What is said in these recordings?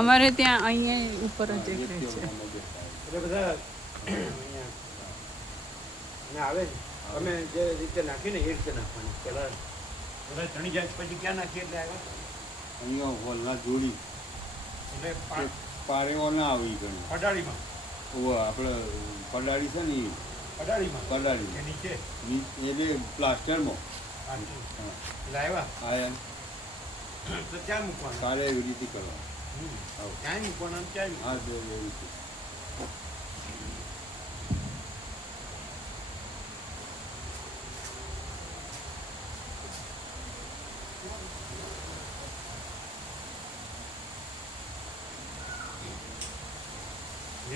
અમારે ત્યાં અહીંયા ઉપર જ એક રહે છે. એટલે બધા અહીંયા આવે ને અમે જે રીતે નાખીને એ રીતે નાખવાની. પેલા બધા ચણી જાય પછી ક્યાં નાખીએ એટલે આવ્યા અહીંયા હોલના જોડી એટલે પારેઓ ના આવી ગયું અડાડીમાં આપણે પડાડી છે ને પડાડી નીચે એટલે પ્લાસ્ટરમાં લાવ્યા આયા તો ત્યાં મૂકવાનું કાલે એવી રીતે કરવા ક્યાંય મૂકવાનું ક્યાંય હા તો એવી રીતે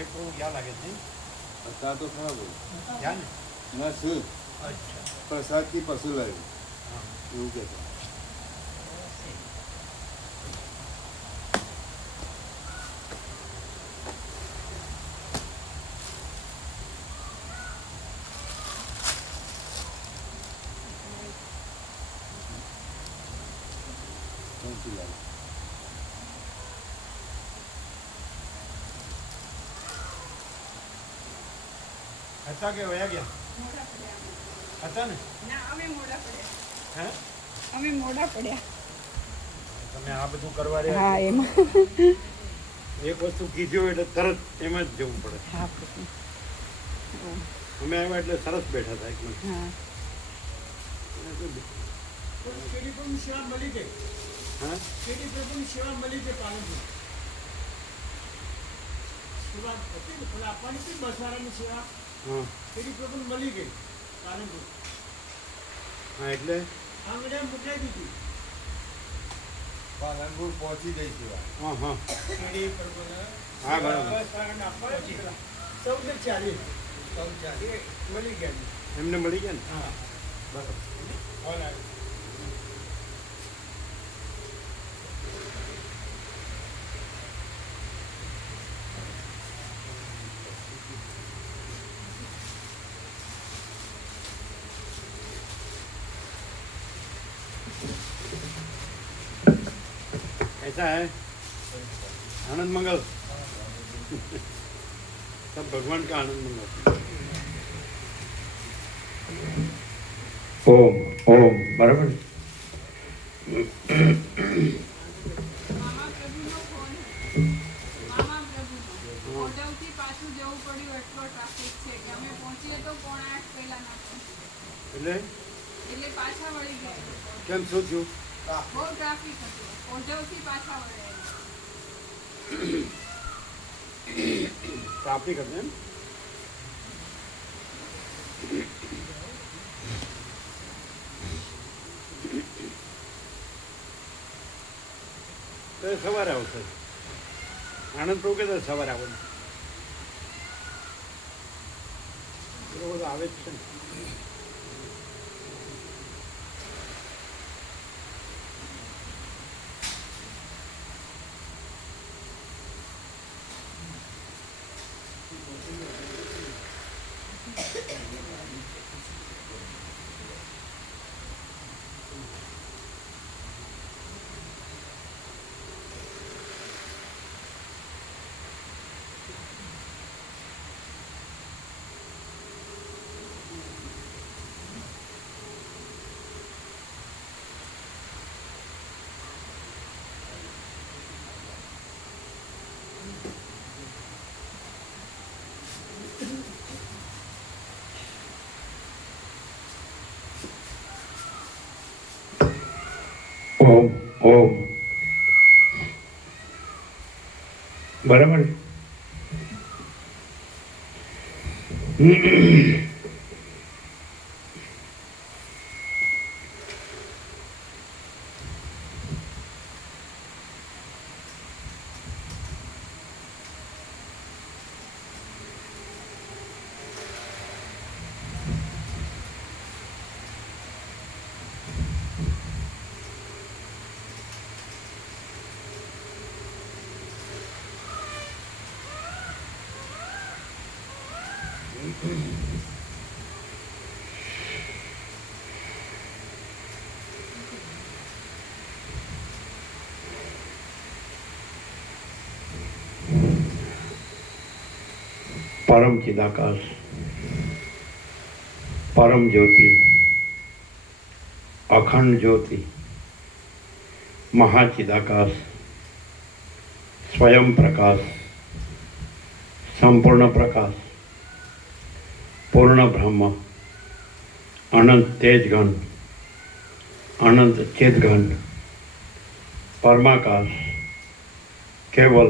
એક થોડું ક્યાં લાગે છે અત્યારે તો ખરાબ હોય ક્યાં ને ના શું અચ્છા પ્રસાદથી પશુ લાવ્યું એવું કહેતા નથી લાવ્યું હતા કે વયા ગયા હતા ને અમે મોડા પડ્યા. હે અમે મોડા પડ્યા. તમે આ બધું કરવા હા રહ્યા એમાં એક વસ્તુ કીધું એટલે તરત એમ જ જવું પડે હા અમે આવ્યા એટલે સરસ બેઠા હતા એકદમ હા કેડી પણ સેવા મળી ગઈ હા કેડી પણ સેવા મળી ગઈ પાલનપુર સેવા હતી ને પેલા આપવાની હતી બસવાળાની સેવા હા કેડી પણ મળી ગઈ પાલનપુર હા એટલે આંગણે મોકલાઈ દીધી પાલનપુર પહોંચી જઈ સેવા હા હા કેડી પ્રભુ હા બરાબર બસવાળાને આપવાની 1440 મળી ગયા એમને મળી ગયા ને હા બરાબર હોલ આવ્યો ऐसा है आनंद मंगल सब भगवान का आनंद मंगल ઓમ ઓમ બરાબર મામા પ્રભુનો ફોન મામા પ્રભુનો ઓઢવથી પાછું જવું પડ્યું એટલો ટ્રાફિક છે કે અમે પહોંચીએ તો 7:45 પહેલા ના પહોંચીએ. એટલે પાછા વળી ગયા. કેમ શું થયું બહુ ટ્રાફિક હતું. ઓઢવથી પાછા વળ્યા. ટ્રાફિક હતું એમ તો સવારે આવશે આનંદ પ્રભુ કે સવારે આવવાનું એ બધું આવે જ છે ને ઓમ ઓમ બરાબર परम चिदाकाश, परम ज्योति, अखंड ज्योति, महाचिदाकाश, स्वयं प्रकाश, संपूर्ण प्रकाश, पूर्ण ब्रह्म, अनंत तेज घन, अनंत चित घन, परमाकाश, केवल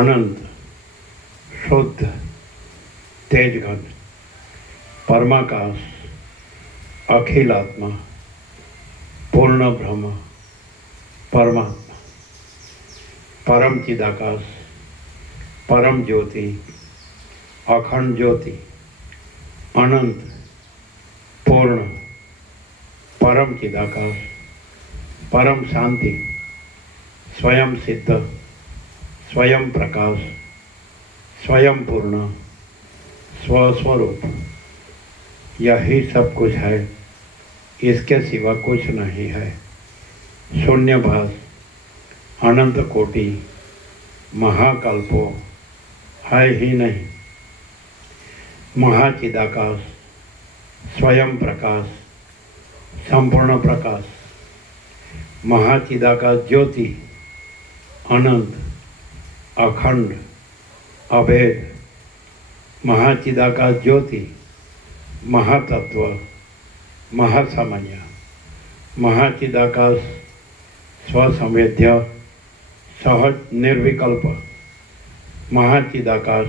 अनंत शुद्ध तेज घन, परमाकाश, अखिल आत्मा, पूर्ण ब्रह्म, परमात्मा, परम चिदाकाश, परम ज्योति, अखंड ज्योति, अनंत पूर्ण परम चिदाकाश, परम शांति, स्वयं सिद्ध, स्वयं प्रकाश, स्वयं पूर्ण, स्वस्वरूप, यही सब कुछ है, इसके सिवा कुछ नहीं है। शून्यभास, अनंत कोटि, महाकल्पो है ही नहीं। महाचिदाकाश, स्वयं प्रकाश, संपूर्ण प्रकाश, महाचिदाकाश ज्योति, अनंत, अखंड, अभेद, महाचिदाकाश ज्योति, महातत्व, महासामान्य, महाचिदाकाश स्वसंवेद्य, सहज निर्विकल्प, महाचिदाकाश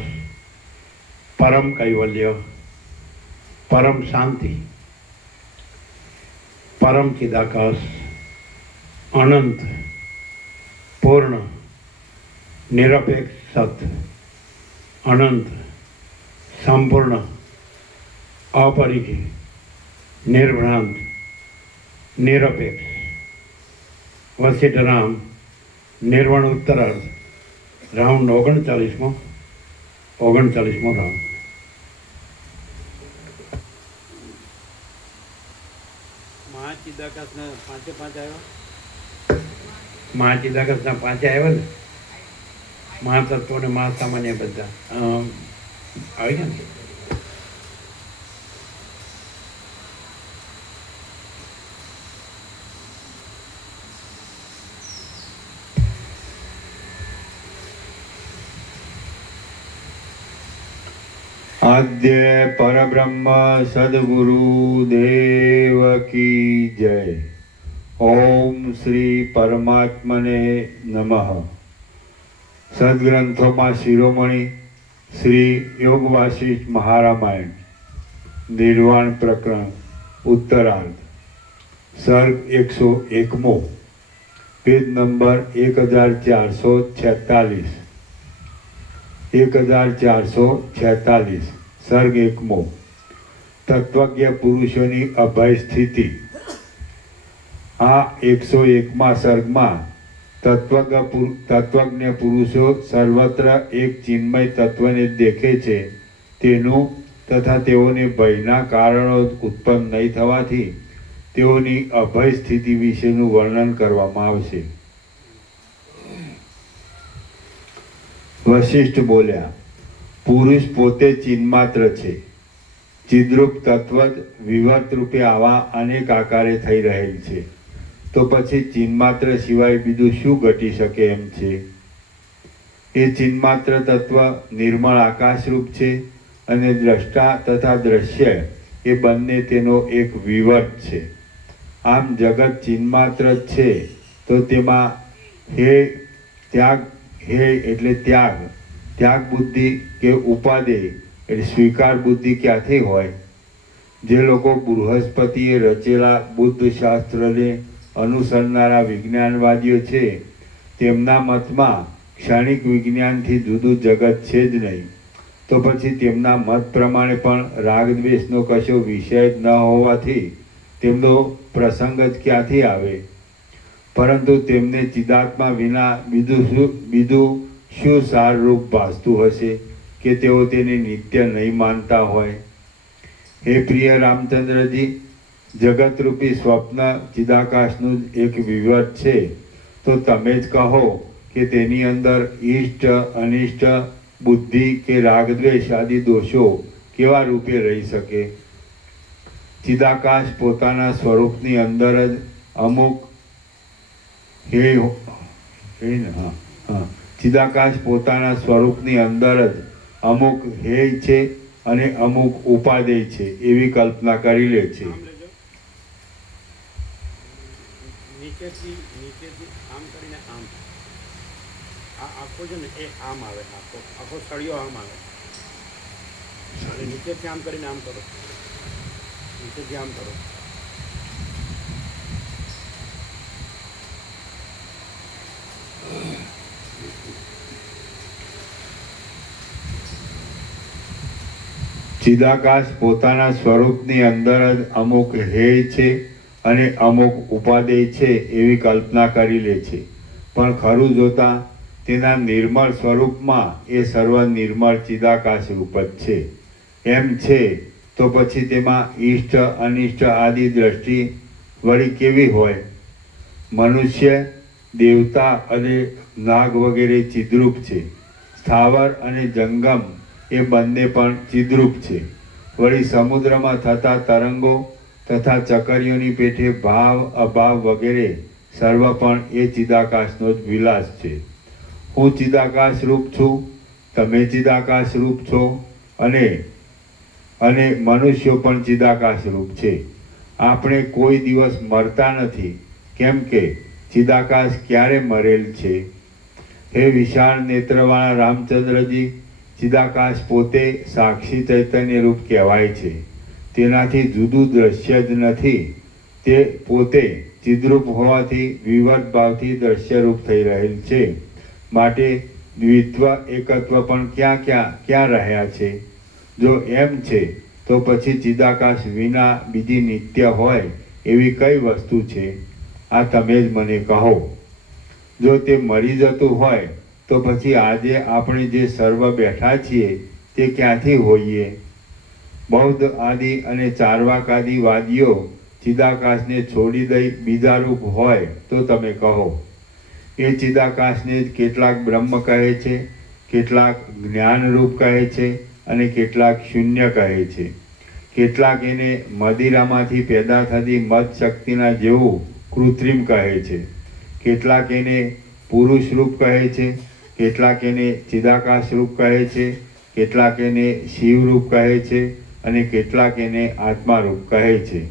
परम कैवल्य, परम शांति, परम चिदाकाश, अनंत पूर्ण निरपेक्ष सत्य, अनंत संपूर्ण अपरिचित निर्भ्रांत निरपेक्ष वशिष्ठ राम निर्वण उत्तरार्ध राउंड 39मो राउंड। महाचिदाकाशના પાંચે પાંચ આવ્યા, महाचिदाकाशના પાંચે આવ્યા ને, महातत्व ने महासामान्य બધા આવી ગયા ને। आद्य परब्रह्म सद्गुरु देव की जय। ओम श्री परमात्मने नमः। सद्ग्रंथों में शिरोमणि श्री योग वासिष्ठ महारामायण निर्वाण प्रकरण उत्तरार्ध सर्ग 101मो पेज नंबर 1446 1446 सर्ग 1मो तत्वज्ञ पुरुषोनी अभय स्थिति। आ 101मा सर्गમાં તત્વજ્ઞ પુરુષો સર્વત્ર એક ચિન્મય તત્વને દેખે છે તેનું તથા તેઓને ભયના કારણો ઉત્પન્ન નહીં થવાથી તેઓની અભય સ્થિતિ વિશેનું વર્ણન કરવામાં આવશે। વશિષ્ઠ બોલ્યા, પુરુષ પોતે ચિન્માત્ર છે, ચિદ્રૂપ તત્વ જ વિવર્ત રૂપે આવા અનેક આકારે થઈ રહેલ છે, તો પછી ચિન્માત્ર સિવાય બીજું શું ઘટી શકે એમ છે? એ ચિન્માત્ર તત્વ નિર્મળ આકાશરૂપ છે અને દ્રષ્ટા તથા દ્રશ્ય એ બંને તેનો એક વિવર્ત છે। આમ જગત ચિન્માત્ર જ છે તો તેમાં હે એટલે ત્યાગ બુદ્ધિ કે ઉપાદેય એટલે સ્વીકાર બુદ્ધિ ક્યાંથી હોય? જે લોકો બૃહસ્પતિએ રચેલા બુદ્ધ શાસ્ત્રને અનુસરનારા વિજ્ઞાનવાદીઓ છે તેમના મતમાં ક્ષણિક વિજ્ઞાનથી જુદું જગત છે જ નહીં, તો પછી તેમના મત પ્રમાણે પણ રાગદ્વેષનો કશો વિષય જ ન હોવાથી તેમનો પ્રસંગ જ ક્યાંથી આવે? પરંતુ તેમને ચિદાત્મા વિના બીજું શું સારરૂપ ભાસતું હશે કે તેઓ તેને નિત્ય નહીં માનતા હોય? હે પ્રિય રામચંદ્રજી, જગતરૂપી સ્વપ્ન ચિદાકાશનું જ એક વિવર્ત છે, તો તમે જ કહો કે તેની અંદર ઇષ્ટ અનિષ્ટ બુદ્ધિ કે રાગદ્વેષ આદિ દોષો કેવા રૂપે રહી શકે? ચિદાકાશ પોતાના સ્વરૂપની અંદર જ અમુક ચિદાકાશ પોતાના સ્વરૂપની અંદર જ અમુક હેય છે અને અમુક ઉપાદેય છે એવી કલ્પના કરી લે છે. આમ લેજો. નીચેથી આમ કરીને આમ આ આખો છે ને એ આમ આવે, આખો સળિયો આમ આવે અને નીચેથી આમ કરીને આમ કરો, નીચેથી આમ કરો. ચિદાકાશ પોતાના સ્વરૂપની અંદર જ અમુક હેય છે અને અમુક ઉપાદેય છે એવી કલ્પના કરી લે છે, પણ ખરું જોતા તેના નિર્મળ સ્વરૂપમાં એ સર્વ નિર્મળ ચિદાકાશ રૂપ જ છે. એમ છે તો પછી તેમાં ઈષ્ટ અનિષ્ટ આદિ દ્રષ્ટિ વળી કેવી હોય? મનુષ્ય, દેવતા અને નાગ વગેરે ચિદ્રૂપ છે. સ્થાવર અને જંગમ એ બંને પણ ચિદ્રૂપ છે. વળી સમુદ્રમાં થતા તરંગો તથા ચકરીઓની પેઠે ભાવ અભાવ વગેરે સર્વ પણ એ ચિદાકાશનો જ વિલાસ છે. હું ચિદાકાશ રૂપ છું, તમે ચિદાકાશ રૂપ છો અને મનુષ્યો પણ ચિદાકાશ રૂપ છે. આપણે કોઈ દિવસ મરતા નથી, કેમ કે ચિદાકાશ ક્યારે મરેલ છે? હે વિશાળ નેત્રવાળા રામચંદ્રજી, ચિદાકાશ પોતે સાક્ષી ચૈતન્ય રૂપ કહેવાય છે. તેનાથી જુદું દ્રશ્ય જ નથી. તે પોતે ચિદ્રૂપ હોવાથી વિવર્ત ભાવથી દ્રશ્યરૂપ થઈ રહેલ છે. માટે દ્વિત્વ એકત્વ પણ ક્યાં રહ્યા છે? જો એમ છે તો પછી ચિદાકાશ વિના બીજી નિત્ય હોય એવી કઈ વસ્તુ છે? આ તમે જ મને કહો. જો તે મરી જતું હોય તો પછી આજે આપણે જે સર્વ બેઠા છીએ તે ક્યાંથી હોઈએ? બૌદ્ધ આદિ અને ચાર્વાકાદિ વાદીઓ ચિદાકાશને છોડી દઈ બીજા રૂપ હોય તો તમે કહો. એ ચિદાકાશને જ કેટલાક બ્રહ્મ કહે છે, કેટલાક જ્ઞાનરૂપ કહે છે અને કેટલાક શૂન્ય કહે છે. કેટલાક એને મદિરામાંથી પેદા થતી મદ શક્તિના જેવું કૃત્રિમ કહે છે. કેટલાક એને પુરુષ રૂપ કહે છે, કેટલાક એને ચિદાકાશ રૂપ કહે છે, કેટલાક એને શિવ રૂપ કહે છે અને કેટલાક એને આત્મા રૂપ કહે છે.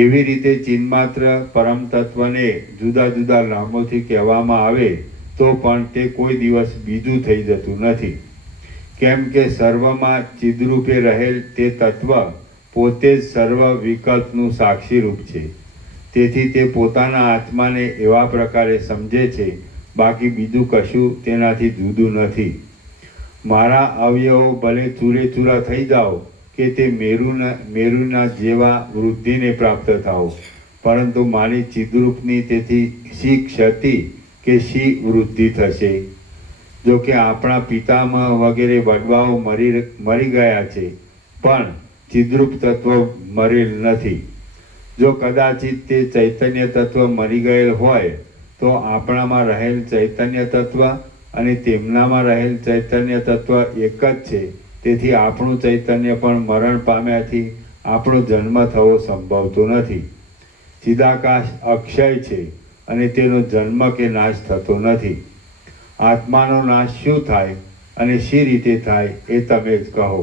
એવી રીતે ચિન્માત્ર પરમ તત્વને જુદા જુદા નામોથી કહેવામાં આવે તો પણ તે કોઈ દિવસ બીજું થઈ જતું નથી. કેમ કે સર્વમાં ચિદરૂપે રહેલ તે તત્વ પોતે જ સર્વ વિકલ્પનું સાક્ષી રૂપ છે. તેથી તે પોતાના આત્માને એવા પ્રકારે સમજે છે, બાકી બીજું કશું તેનાથી જુદું નથી. મારા અવયવો ભલે ચૂરેચૂરા થઈ જાઓ કે તે મેરુના જેવા વૃદ્ધિને પ્રાપ્ત થાઓ, પરંતુ મારી ચિદ્રૂપની તેથી શી ક્ષતિ કે શી વૃદ્ધિ થશે? જો કે આપણા પિતામહ વગેરે વડવાઓ મરી ગયા છે, પણ ચિદ્રૂપ તત્વ મરેલ નથી. જો કદાચિત તે ચૈતન્ય તત્વ મરી ગયેલ હોય તો આપણામાં રહેલ ચૈતન્ય તત્વ અને તેમનામાં રહેલ ચૈતન્ય તત્વ એક જ છે. તેથી આપણું ચૈતન્ય પણ મરણ પામ્યાથી આપણો જન્મ થવો સંભવતો નથી. ચિદાકાશ અક્ષય છે અને તેનો જન્મ કે નાશ થતો નથી. આત્માનો નાશ શું થાય અને શી રીતે થાય એ તમે જ કહો.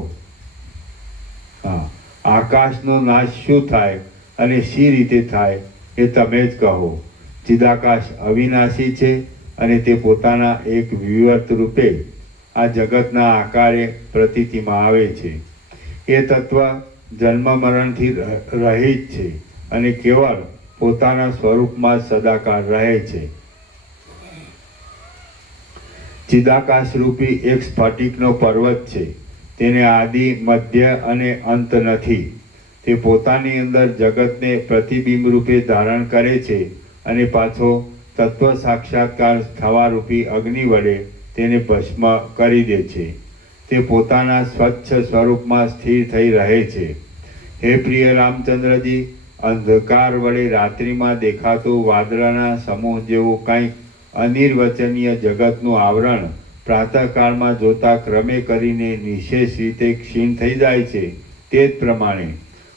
આકાશનો નાશ શું થાય અને શી રીતે થાય એ તમે જ કહો. ચિદાકાશ અવિનાશી છે અને તે પોતાના એક વિવર્ત રૂપે આ જગતના આકારે પ્રતીતિમાં આવે છે. એ તત્વ જન્મ મરણથી રહિત છે અને કેવળ પોતાના સ્વરૂપમાં સદાકાળ રહે છે. ચિદાકાશ રૂપી એક સ્ફટિકનો પર્વત છે. તેને આદિ, મધ્ય અને અંત નથી. તે પોતાની અંદર જગતને પ્રતિબિંબ રૂપે ધારણ કરે છે અને પાછો તત્વ સાક્ષાત્કાર થવા રૂપી અગ્નિ વડે તેને ભસ્મ કરી દે છે. તે પોતાના સ્વચ્છ સ્વરૂપમાં સ્થિર થઈ રહે છે. હે પ્રિય રામચંદ્રજી, અંધકાર વડે રાત્રિમાં દેખાતું વાદળાના સમૂહ જેવું કંઈક અનિર્વચનીય જગતનું આવરણ પ્રાતઃકાળમાં જોતા ક્રમે કરીને નિશેષ રીતે ક્ષીણ થઈ જાય છે, તે જ પ્રમાણે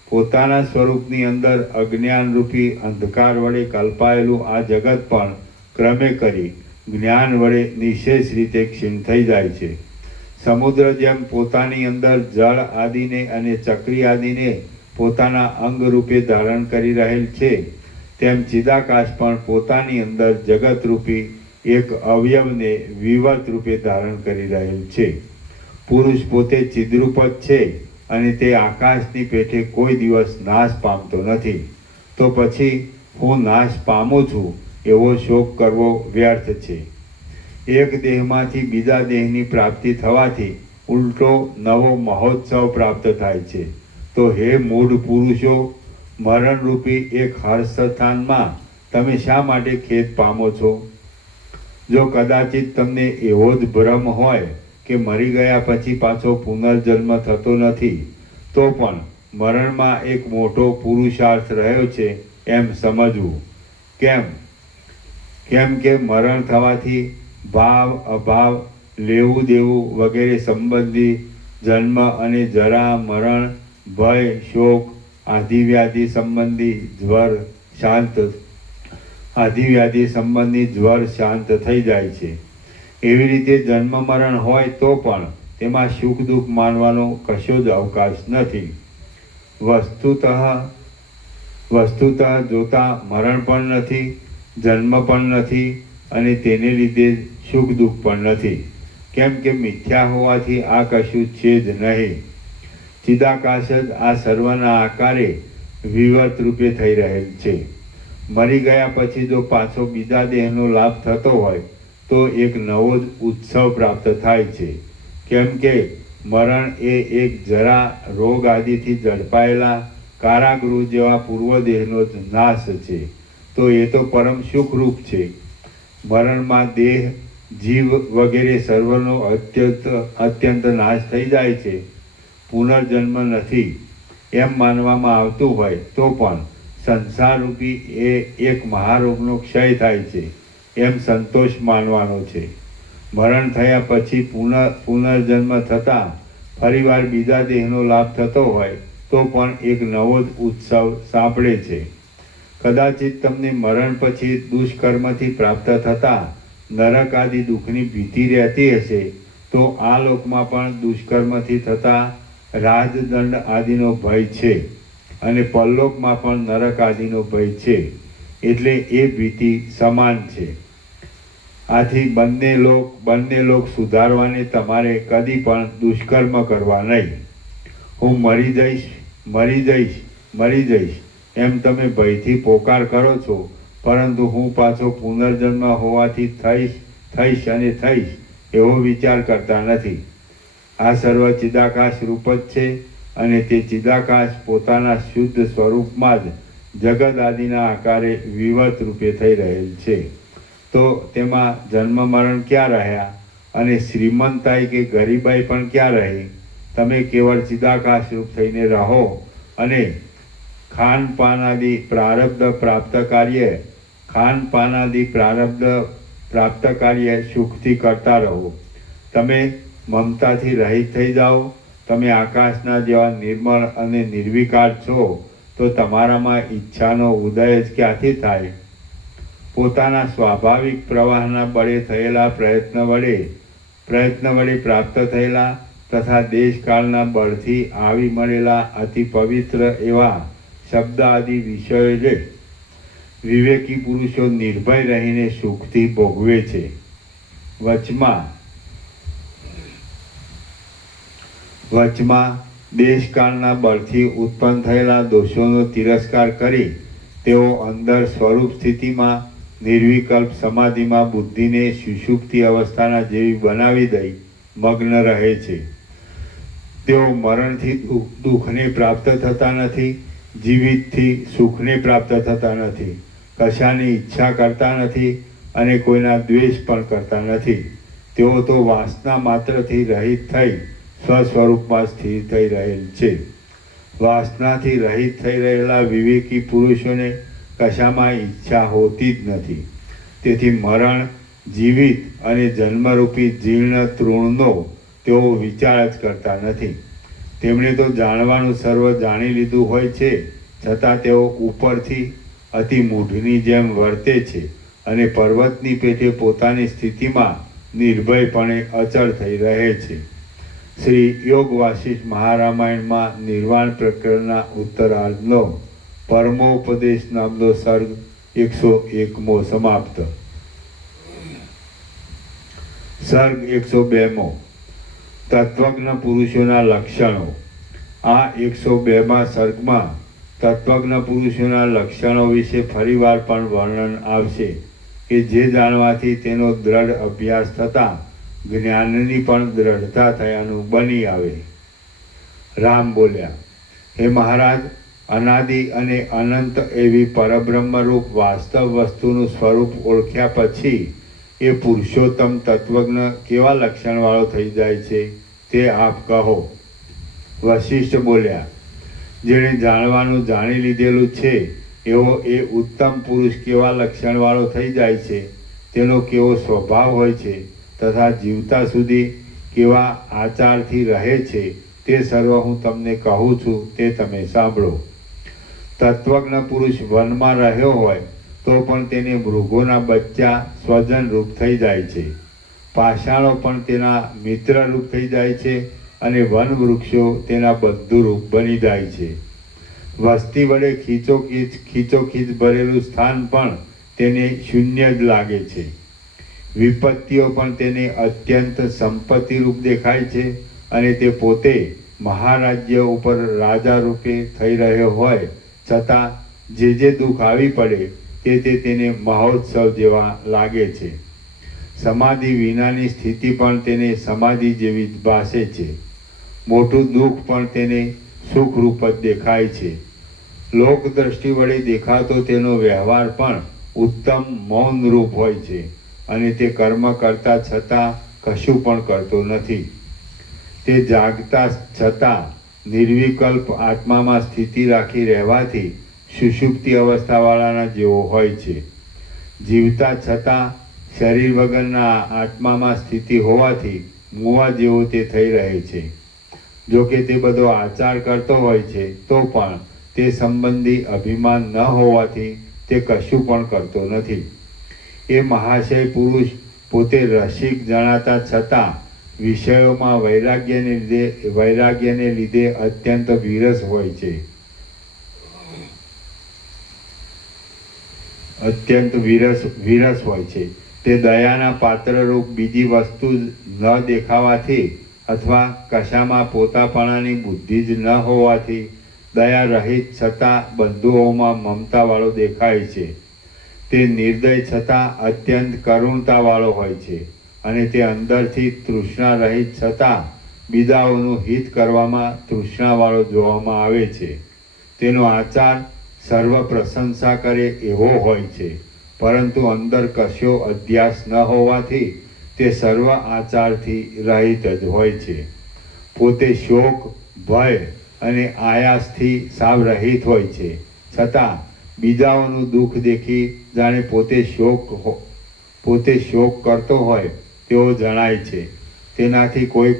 પોતાના સ્વરૂપની અંદર અજ્ઞાનરૂપી અંધકાર વડે કલ્પાયેલું આ જગત પણ ક્રમે કરી જ્ઞાન વડે નિશેષ રીતે ક્ષીણ થઈ જાય છે. સમુદ્ર જેમ પોતાની અંદર જળ આદિને અને ચક્રી આદિને પોતાના અંગ રૂપે ધારણ કરી રહેલ છે, તેમ ચિદાકાશ પણ પોતાની અંદર જગતરૂપી એક અવયવને વિવર્ત રૂપે ધારણ કરી રહેલ છે. પુરુષ પોતે ચિદ્રૂપ જ છે અને તે આકાશની પેઠે કોઈ દિવસ નાશ પામતો નથી. તો પછી હું નાશ પામું છું એવો શોક કરવો વ્યર્થ છે. એક દેહમાંથી બીજા દેહની પ્રાપ્તિ થવાથી ઉલટો નવો મહોત્સવ પ્રાપ્ત થાય છે. તો હે મૂઢ પુરુષો, મરણરૂપી એક હર્ષસ્થાનમાં તમે શા માટે ખેદ પામો છો? જો કદાચિત તમને એવો જ ભ્રમ હોય કે મરી ગયા પછી પાછો પુનર્જન્મ થતો નથી, તો પણ મરણમાં એક મોટો પુરુષાર્થ રહ્યો છે એમ સમજવું. કેમ કે મરણ થવાથી ભાવ અભાવ, લેવું દેવું વગેરે સંબંધી જન્મ અને જરા, મરણ, ભય, શોક, આધિવ્યાધિ સંબંધી જ્વર શાંત થઈ જાય છે. એવી રીતે જન્મ મરણ હોય તો પણ તેમાં સુખ દુઃખ માનવાનો કશો જ અવકાશ નથી. વસ્તુતઃ જોતા મરણ પણ નથી, જન્મ પણ નથી અને તેને લીધે સુખ દુઃખ પણ નથી. કેમ કે મિથ્યા હોવાથી આ કશું છે જ નહીં. ચિદાકાશ જ આ સર્વના આકારે વિવર્ત રૂપે થઈ રહેલ છે. મરી ગયા પછી જો પાછો બીજા દેહનો લાભ થતો હોય તો એક નવો જ ઉત્સવ પ્રાપ્ત થાય છે. કેમ કે મરણ એ એક જરા, રોગ આદિથી ઝડપાયેલા કારાગૃહ જેવા પૂર્વ દેહનો જ નાશ છે. તો એ તો પરમ સુખરૂપ છે. મરણમાં દેહ, જીવ વગેરે સર્વનો અત્યંત નાશ થઈ જાય છે. પુનર્જન્મ નથી એમ માનવામાં આવતું હોય તો પણ સંસારરૂપી એ એક મહારોગનો ક્ષય થાય છે એમ સંતોષ માનવાનો છે. મરણ થયા પછી પુનર્જન્મ થતાં ફરીવાર બીજા દેહનો લાભ થતો હોય તો પણ એક નવો જ ઉત્સવ સાંપડે છે. કદાચિત તમને મરણ પછી દુષ્કર્મથી પ્રાપ્ત થતા નરક આદિ દુઃખની ભીતિ રહેતી હશે, તો આ લોકમાં પણ દુષ્કર્મથી થતા રાજદંડ આદિનો ભય છે અને પરલોકમાં પણ નરક આદિનો ભય છે. એટલે એ ભીતિ સમાન છે. આથી બંને લોક સુધારવાને તમારે કદી પણ દુષ્કર્મ કરવા નહીં. હું મરી જઈશ એમ તમે ભયથી પોકાર કરો છો, પરંતુ હું પાછો પુનર્જન્મ હોવાથી થઈશ એવો વિચાર કરતા નથી. આ સર્વ ચિદાકાશ રૂપ જ છે અને તે ચિદાકાશ પોતાના શુદ્ધ સ્વરૂપમાં જ જગત આદિના આકારે વિવર્ત રૂપે થઈ રહેલ છે. તો તેમાં જન્મ મરણ ક્યાં રહ્યા અને શ્રીમંતાઈ કે ગરીબાઈ પણ ક્યાં રહી? તમે કેવળ ચિદાકાશ રૂપ થઈને રહો અને ખાનપાનાદિ પ્રારબ્ધ પ્રાપ્ત કાર્ય સુખથી કરતા રહો. તમે મમતાથી રહિત થઈ જાઓ. તમે આકાશના જેવા નિર્મળ અને નિર્વિકાર છો, તો તમારામાં ઈચ્છાનો ઉદય જ ક્યાંથી થાય? પોતાના સ્વાભાવિક પ્રવાહના બળે થયેલા પ્રયત્ન વડે પ્રાપ્ત થયેલા તથા દેશકાળના બળથી આવી મળેલા અતિ પવિત્ર એવા શબ્દ આદિ વિષયો વિવેકી પુરુષો નિર્ભય રહીને સુખથી ભોગવે છે. વચમાં દેશકાળના બળથી ઉત્પન્ન થયેલા દોષોનો તિરસ્કાર કરી તેઓ અંદર સ્વરૂપ સ્થિતિમાં નિર્વિકલ્પ સમાધિમાં બુદ્ધિને સુષુપ્તિ અવસ્થાના જેવી બનાવી દઈ મગ્ન રહે છે. તેઓ મરણથી દુઃખને પ્રાપ્ત થતા નથી, જીવિતથી સુખને પ્રાપ્ત થતા નથી, કશાની ઈચ્છા કરતા નથી અને કોઈના દ્વેષ પણ કરતા નથી. તેઓ તો વાસના માત્રથી રહિત થઈ સ્વસ્વરૂપમાં સ્થિર થઈ રહેલ છે. વાસનાથી રહિત થઈ રહેલા વિવેકી પુરુષોને કશામાં ઈચ્છા હોતી જ નથી. તેથી મરણ જીવિત અને જન્મરૂપી જીર્ણ તૃણનો તેઓ વિચાર જ કરતા નથી. તેમણે તો જાણવાનું સર્વ જાણી લીધું હોય છે, છતાં તેઓ ઉપરથી અતિ મૂઢની જેમ વર્તે છે અને પર્વતની પેઠે પોતાની સ્થિતિમાં નિર્ભયપણે અચળ થઈ રહે છે. શ્રી યોગ વાસિષ્ઠ મહારામાયણમાં નિર્વાણ પ્રકરણના ઉત્તરાર્ધનો પરમોપદેશ નામનો સર્ગ 101મો સમાપ્ત. સર્ગ 102મો તત્વજ્ઞ પુરુષોના લક્ષણો. આ 102મા સર્ગમાં તત્વજ્ઞ પુરુષોના લક્ષણો વિશે ફરીવાર પણ વર્ણન આવશે કે જે જાણવાથી તેનો દ્રઢ અભ્યાસ થતાં જ્ઞાનની પણ દ્રઢતા થયાનું બની આવે. રામ બોલ્યા, હે મહારાજ, અનાદિ અને અનંત એવી પરબ્રહ્મરૂપ વાસ્તવ વસ્તુનું સ્વરૂપ ઓળખ્યા પછી એ પુરુષોત્તમ તત્વજ્ઞ કેવા લક્ષણવાળો થઈ જાય છે તે આપ કહો. વશિષ્ઠ બોલ્યા, જેણે જાણવાનું જાણી લીધેલું છે એવો એ ઉત્તમ પુરુષ કેવા લક્ષણવાળો થઈ જાય છે, તેનો કેવો સ્વભાવ હોય છે તથા જીવતા સુધી કેવા આચારથી રહે છે તે સર્વ હું તમને કહું છું, તે તમે સાંભળો. તત્વજ્ઞ પુરુષ વનમાં રહ્યો હોય તો પણ તેને મૃગોના બચ્ચા સ્વજન રૂપ થઈ જાય છે, પાષાણો પણ તેના મિત્ર રૂપ થઈ જાય છે અને વન વૃક્ષો તેના બંધુ રૂપ બની જાય છે. વસ્તી વડે ખીચોખીચ ભરેલું સ્થાન પણ તેને શૂન્ય જ લાગે છે. વિપત્તિઓ પણ તેને અત્યંત સંપત્તિ રૂપ દેખાય છે અને તે પોતે મહારાજ્ય ઉપર રાજા રૂપે થઈ રહ્યો હોય છતાં જે દુઃખ આવી પડે તે તેને મહોત્સવ જેવા લાગે છે. સમાધિ વિનાની સ્થિતિ પણ તેને સમાધિ જેવી જ ભાસે છે. મોટું દુઃખ પણ તેને સુખરૂપ જ દેખાય છે. લોક દ્રષ્ટિ વડે દેખાતો તેનો વ્યવહાર પણ ઉત્તમ મૌન રૂપ હોય છે અને તે કર્મ કરતા છતાં કશું પણ કરતો નથી. તે જાગતા છતાં નિર્વિકલ્પ આત્મામાં સ્થિતિ રાખી રહેવાથી સુષુપ્તિ અવસ્થાવાળાના જેવો હોય છે. જીવતા છતાં શરીર વગરના આત્મામાં સ્થિતિ હોવાથી મુવા જેવો તે થઈ રહે છે. જો કે તે બધો આચાર કરતો હોય છે તો પણ તે સંબંધી અભિમાન ન હોવાથી તે કશું પણ કરતો નથી. એ મહાશય પુરુષ પોતે રસિક જણાતા છતાં વિષયોમાં વૈરાગ્યને લીધે અત્યંત વિરસ હોય છે. અત્યંત વિરસ હોય છે. તે દયાના પાત્રરૂપ બીજી વસ્તુ ન દેખાવાથી અથવા કશામાં પોતાપણાની બુદ્ધિ જ ન હોવાથી દયા રહિત છતાં બંધુઓમાં મમતાવાળો દેખાય છે. તે નિર્દય છતાં અત્યંત કરુણતાવાળો હોય છે અને તે અંદરથી તૃષ્ણા રહિત છતાં બીજાઓનું હિત કરવામાં તૃષ્ણાવાળો જોવામાં આવે છે. તેનો આચાર સર્વ પ્રશંસા કરે એવો હોય છે, પરંતુ અંદર કશો અધ્યાસ ન હોવાથી તે સર્વ આચારથી રહિત જ હોય છે. પોતે શોક, ભય અને આયાસથી સાવ રહિત હોય છે, છતાં બીજાઓનું દુઃખ દેખી જાણે પોતે શોક કરતો હોય તેવો જણાય છે. તેનાથી કોઈ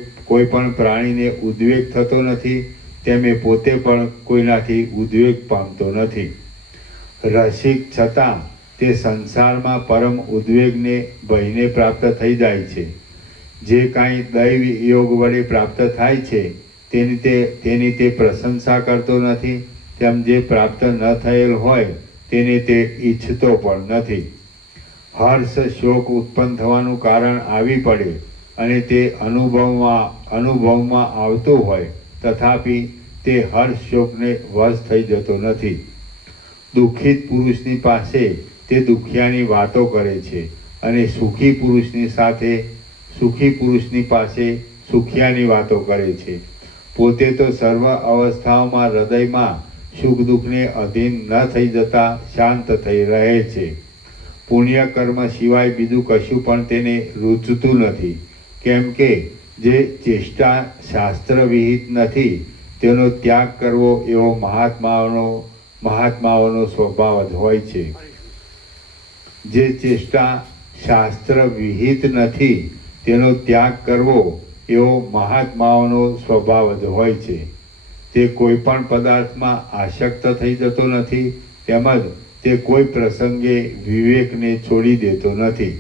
પણ પ્રાણીને ઉદ્વેગ થતો નથી, તેમે પોતે પણ કોઈનાથી ઉદ્વેગ પામતો નથી. રસિક છતાં તે સંસારમાં પરમ ઉદ્વેગને ભયને પ્રાપ્ત થઈ જાય છે. જે કાંઈ દૈવ યોગ વડે પ્રાપ્ત થાય છે તેની તે પ્રશંસા કરતો નથી, તેમ જે પ્રાપ્ત ન થયેલ હોય તેને તે ઈચ્છતો પણ નથી. હર્ષ શોક ઉત્પન્ન થવાનું કારણ આવી પડે અને તે અનુભવમાં આવતું હોય તથાપિ તે હર્ષ શોકને વશ થઈ જતો નથી. દુઃખિત પુરુષની પાસે તે દુખિયાની વાતો કરે છે અને સુખી પુરુષની પાસે સુખિયાની વાતો કરે છે. પોતે તો સર્વ અવસ્થાઓમાં હૃદયમાં સુખ દુઃખને અધીન ન થઈ જતા શાંત થઈ રહે છે. પુણ્ય કર્મ સિવાય બીજું કશું પણ તેને રૂચતું નથી, કેમ કે જે ચેષ્ટા શાસ્ત્ર વિહિત નથી તેનો ત્યાગ કરવો એવો મહાત્માઓનો સ્વભાવ જ હોય છે. જે ચેષ્ટા શાસ્ત્ર વિહિત નથી તેનો ત્યાગ કરવો એવો મહાત્માઓનો સ્વભાવ જ હોય છે. તે કોઈ પણ પદાર્થમાં આસક્ત થઈ જતો નથી, તેમજ તે કોઈ પ્રસંગે વિવેકને છોડી દેતો નથી.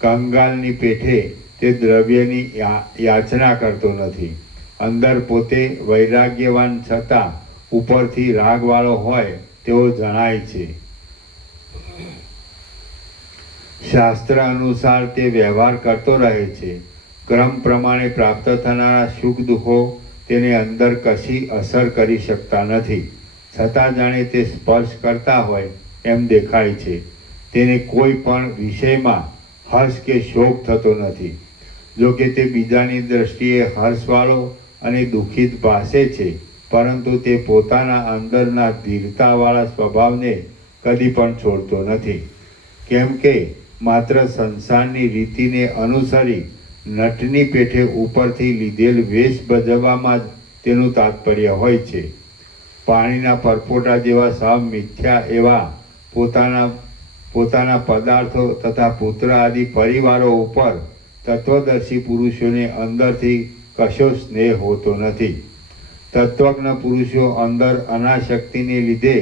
કંગાલની પેઠે તે દ્રવ્યની યાચના કરતો નથી. અંદર પોતે વૈરાગ્યવાન છતાં ઉપરથી રાગવાળો હોય તેવો જણાય છે. શાસ્ત્ર અનુસાર તે વ્યવહાર કરતો રહે છે. ક્રમ પ્રમાણે પ્રાપ્ત થનારા સુખ દુઃખો તેને અંદર કશી અસર કરી શકતા નથી, છતાં જાણે તે સ્પર્શ કરતા હોય એમ દેખાય છે. તેને કોઈ પણ વિષયમાં હર્ષ કે શોક થતો નથી. જો કે તે બીજાની દ્રષ્ટિએ હર્ષવાળો અને દુઃખિત ભાસે છે, પરંતુ તે પોતાના અંદરના ધીરતાવાળા સ્વભાવને કદી પણ છોડતો નથી. કેમ કે માત્ર સંસારની રીતિને અનુસરી નટની પેઠે ઉપરથી લીધેલ વેશ ભજવવામાં જ તેનું તાત્પર્ય હોય છે. પાણીના પરપોટા જેવા સાવ મિથ્યા એવા પોતાના પદાર્થો તથા પુત્ર આદિ પરિવારો ઉપર તત્વદર્શી પુરુષોને અંદરથી કશો સ્નેહ હોતો નથી. તત્વજ્ઞ પુરુષો અંદર અનાશક્તિને લીધે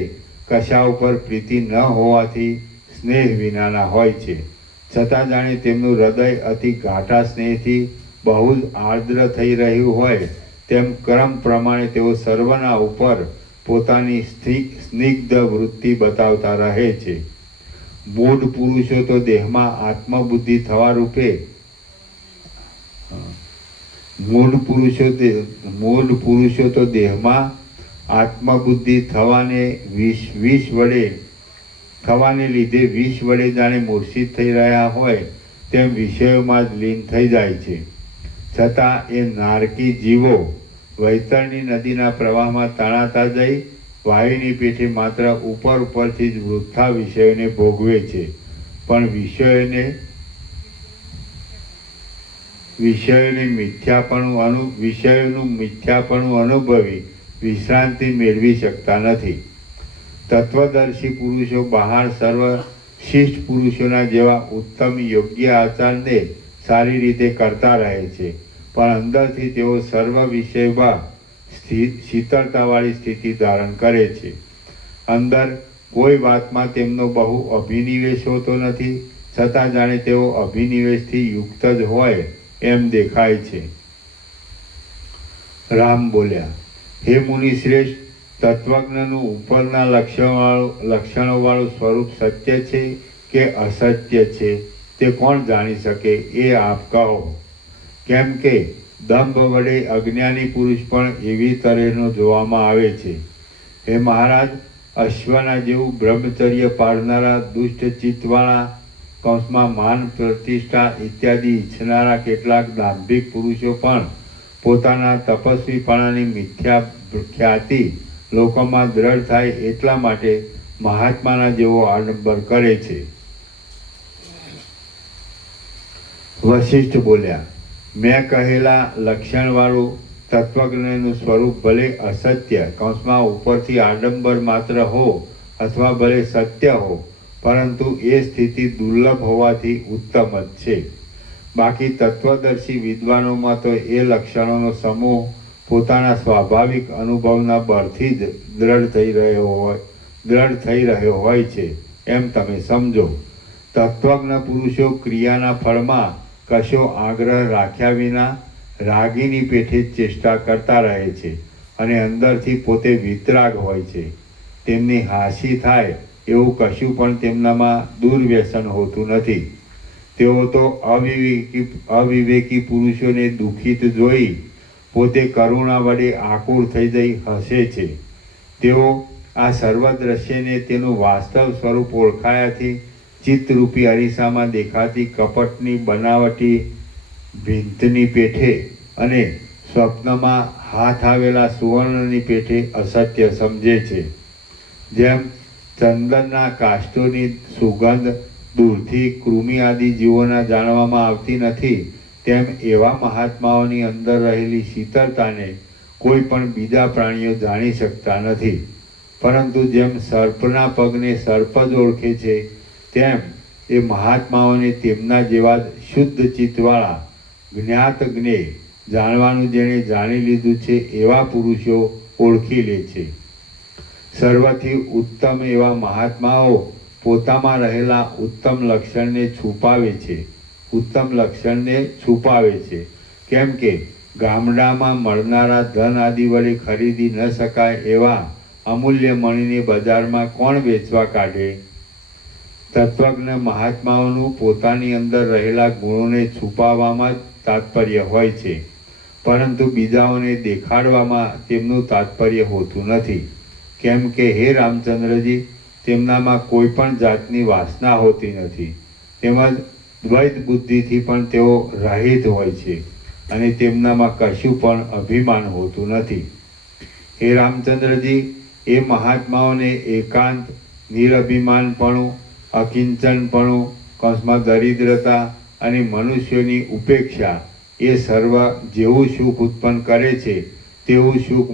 કશા ઉપર પ્રીતિ ન હોવાથી સ્નેહ વિનાના હોય છે, છતાં જાણે તેમનું હૃદય અતિ ઘાટા સ્નેહથી બહુ જ આર્દ્ર થઈ રહ્યું હોય તેમ ક્રમ પ્રમાણે તેઓ સર્વના ઉપર પોતાની સ્નિગ્ધ વૃત્તિ બતાવતા રહે છે. મૂઢ પુરુષો તો દેહમાં આત્મબુદ્ધિ થવા રૂપે મૂઢ પુરુષો તો દેહમાં આત્મબુદ્ધિ થવાને લીધે વિષ વડે જાણે મૂર્છિત થઈ રહ્યા હોય તેમ વિષયોમાં જ લીન થઈ જાય છે. છતાં એ નારકી જીવો વૈતરણી નદીના પ્રવાહમાં તણાતા જઈ વાયુની પેઠે માત્ર ઉપરથી જ વૃથા વિષયોને ભોગવે છે, પણ વિષયોનું મિથ્યાપણું અનુભવી વિશ્રાંતિ મેળવી શકતા નથી. તત્વદર્શી પુરુષો બહાર સર્વ શિષ્ટ પુરુષોના જેવા ઉત્તમ યોગ્ય આચારને સારી રીતે કરતા રહે છે, પણ અંદરથી તેઓ સર્વ વિષયમાં શીતળતાવાળી સ્થિતિ ધારણ કરે છે. અંદર કોઈ વાતમાં તેમનો બહુ અભિનિવેશ હોતો નથી, છતાં જાણે તેઓ અભિનિવેશથી યુક્ત જ હોય એમ દેખાય છે. રામ બોલ્યા, હે મુનિશ્રેષ્ઠ, તત્વજ્ઞનું ઉપરના લક્ષણોવાળું સ્વરૂપ સત્ય છે કે અસત્ય છે તે કોણ જાણી શકે એ આપ કહો. કેમ કે દંભ વડે અજ્ઞાની પુરુષ પણ એવી તરહનો જોવામાં આવે છે. હે મહારાજ, અશ્વના જેવું બ્રહ્મચર્ય પાળનારા દુષ્ટ ચિત્તવાળા માન પ્રતિષ્ઠા ઇત્યાદિ ઈચ્છનારા કેટલાક દાંભિક પુરુષો પણ પોતાના તપસ્વીપણાની મિથ્યા ખ્યાતિ લોકોમાં દ્રઢ થાય એટલા માટે મહાત્માના જેવો આડંબર કરે છે. વશિષ્ઠ બોલ્યા, મેં કહેલા લક્ષણવાળું તત્વજ્ઞનું સ્વરૂપ ભલે અસત્ય ઉપરથી આડંબર માત્ર હો અથવા ભલે સત્ય હો, પરંતુ એ સ્થિતિ દુર્લભ હોવાથી ઉત્તમ જ છે. બાકી તત્વદર્શી વિદ્વાનોમાં તો એ લક્ષણોનો સમૂહ પોતાના સ્વાભાવિક અનુભવના બળથી જ દ્રઢ થઈ રહ્યો હોય છે એમ તમે સમજો. તત્વજ્ઞ પુરુષો ક્રિયાના ફળમાં કશો આગ્રહ રાખ્યા વિના રાગીની પેઠે ચેષ્ટા કરતા રહે છે અને અંદરથી પોતે વિતરાગ હોય છે. તેમની હાંસી થાય એવું કશું પણ તેમનામાં દુર્વ્યસન હોતું નથી. તેઓ તો અવિવેકી પુરુષોને દુઃખિત જોઈ પોતે કરુણા વડે આકુળ થઈ જઈ હસે છે. તેઓ આ સર્વ દ્રશ્યને તેનું વાસ્તવ સ્વરૂપ ઓળખાયાથી ચિત્તરૂપી અરીસામાં દેખાતી કપટની બનાવટી ભીંતની પેઠે અને સ્વપ્નમાં હાથ આવેલા સુવર્ણની પેઠે અસત્ય સમજે છે. જેમ ચંદનના કાષ્ટોની સુગંધ દૂરથી કૃમિ આદિ જીવોના જાણવામાં આવતી નથી, તેમ એવા મહાત્માઓની અંદર રહેલી શીતળતાને કોઈ પણ બીજા પ્રાણીઓ જાણી શકતા નથી. પરંતુ જેમ સર્પના પગને સર્પ જ ઓળખે છે, તેમ એ મહાત્માઓને તેમના જેવા શુદ્ધ ચિત્તવાળા જ્ઞાત જ્ઞેય જાણવાનું જેણે જાણી લીધું છે એવા પુરુષો ઓળખી લે છે. સર્વથી ઉત્તમ એવા મહાત્માઓ પોતામાં રહેલા ઉત્તમ લક્ષણને છુપાવે છે. કેમ કે ગામડામાં મળનારા ધન આદિ વડે ખરીદી ન શકાય એવા અમૂલ્ય મણીને બજારમાં કોણ વેચવા કાઢે? તત્વજ્ઞ મહાત્માઓનું પોતાની અંદર રહેલા ગુણોને છુપાવવામાં જ તાત્પર્ય હોય છે, પરંતુ બીજાઓને દેખાડવામાં તેમનું તાત્પર્ય હોતું નથી. કેમ કે હે રામચંદ્રજી, તેમનામાં કોઈ પણ જાતની વાસના હોતી નથી, તેમજ દ્વૈત બુદ્ધિથી પણ તેઓ રહિત હોય છે અને તેમનામાં કશું પણ અભિમાન હોતું નથી. હે રામચંદ્રજી, એ મહાત્માઓને એકાંત, નિરભિમાનપણું, અકિંચનપણું, કૌંસમાં દરિદ્રતા અને મનુષ્યોની ઉપેક્ષા એ સર્વ જેવું સુખ ઉત્પન્ન કરે છે તેવું સુખ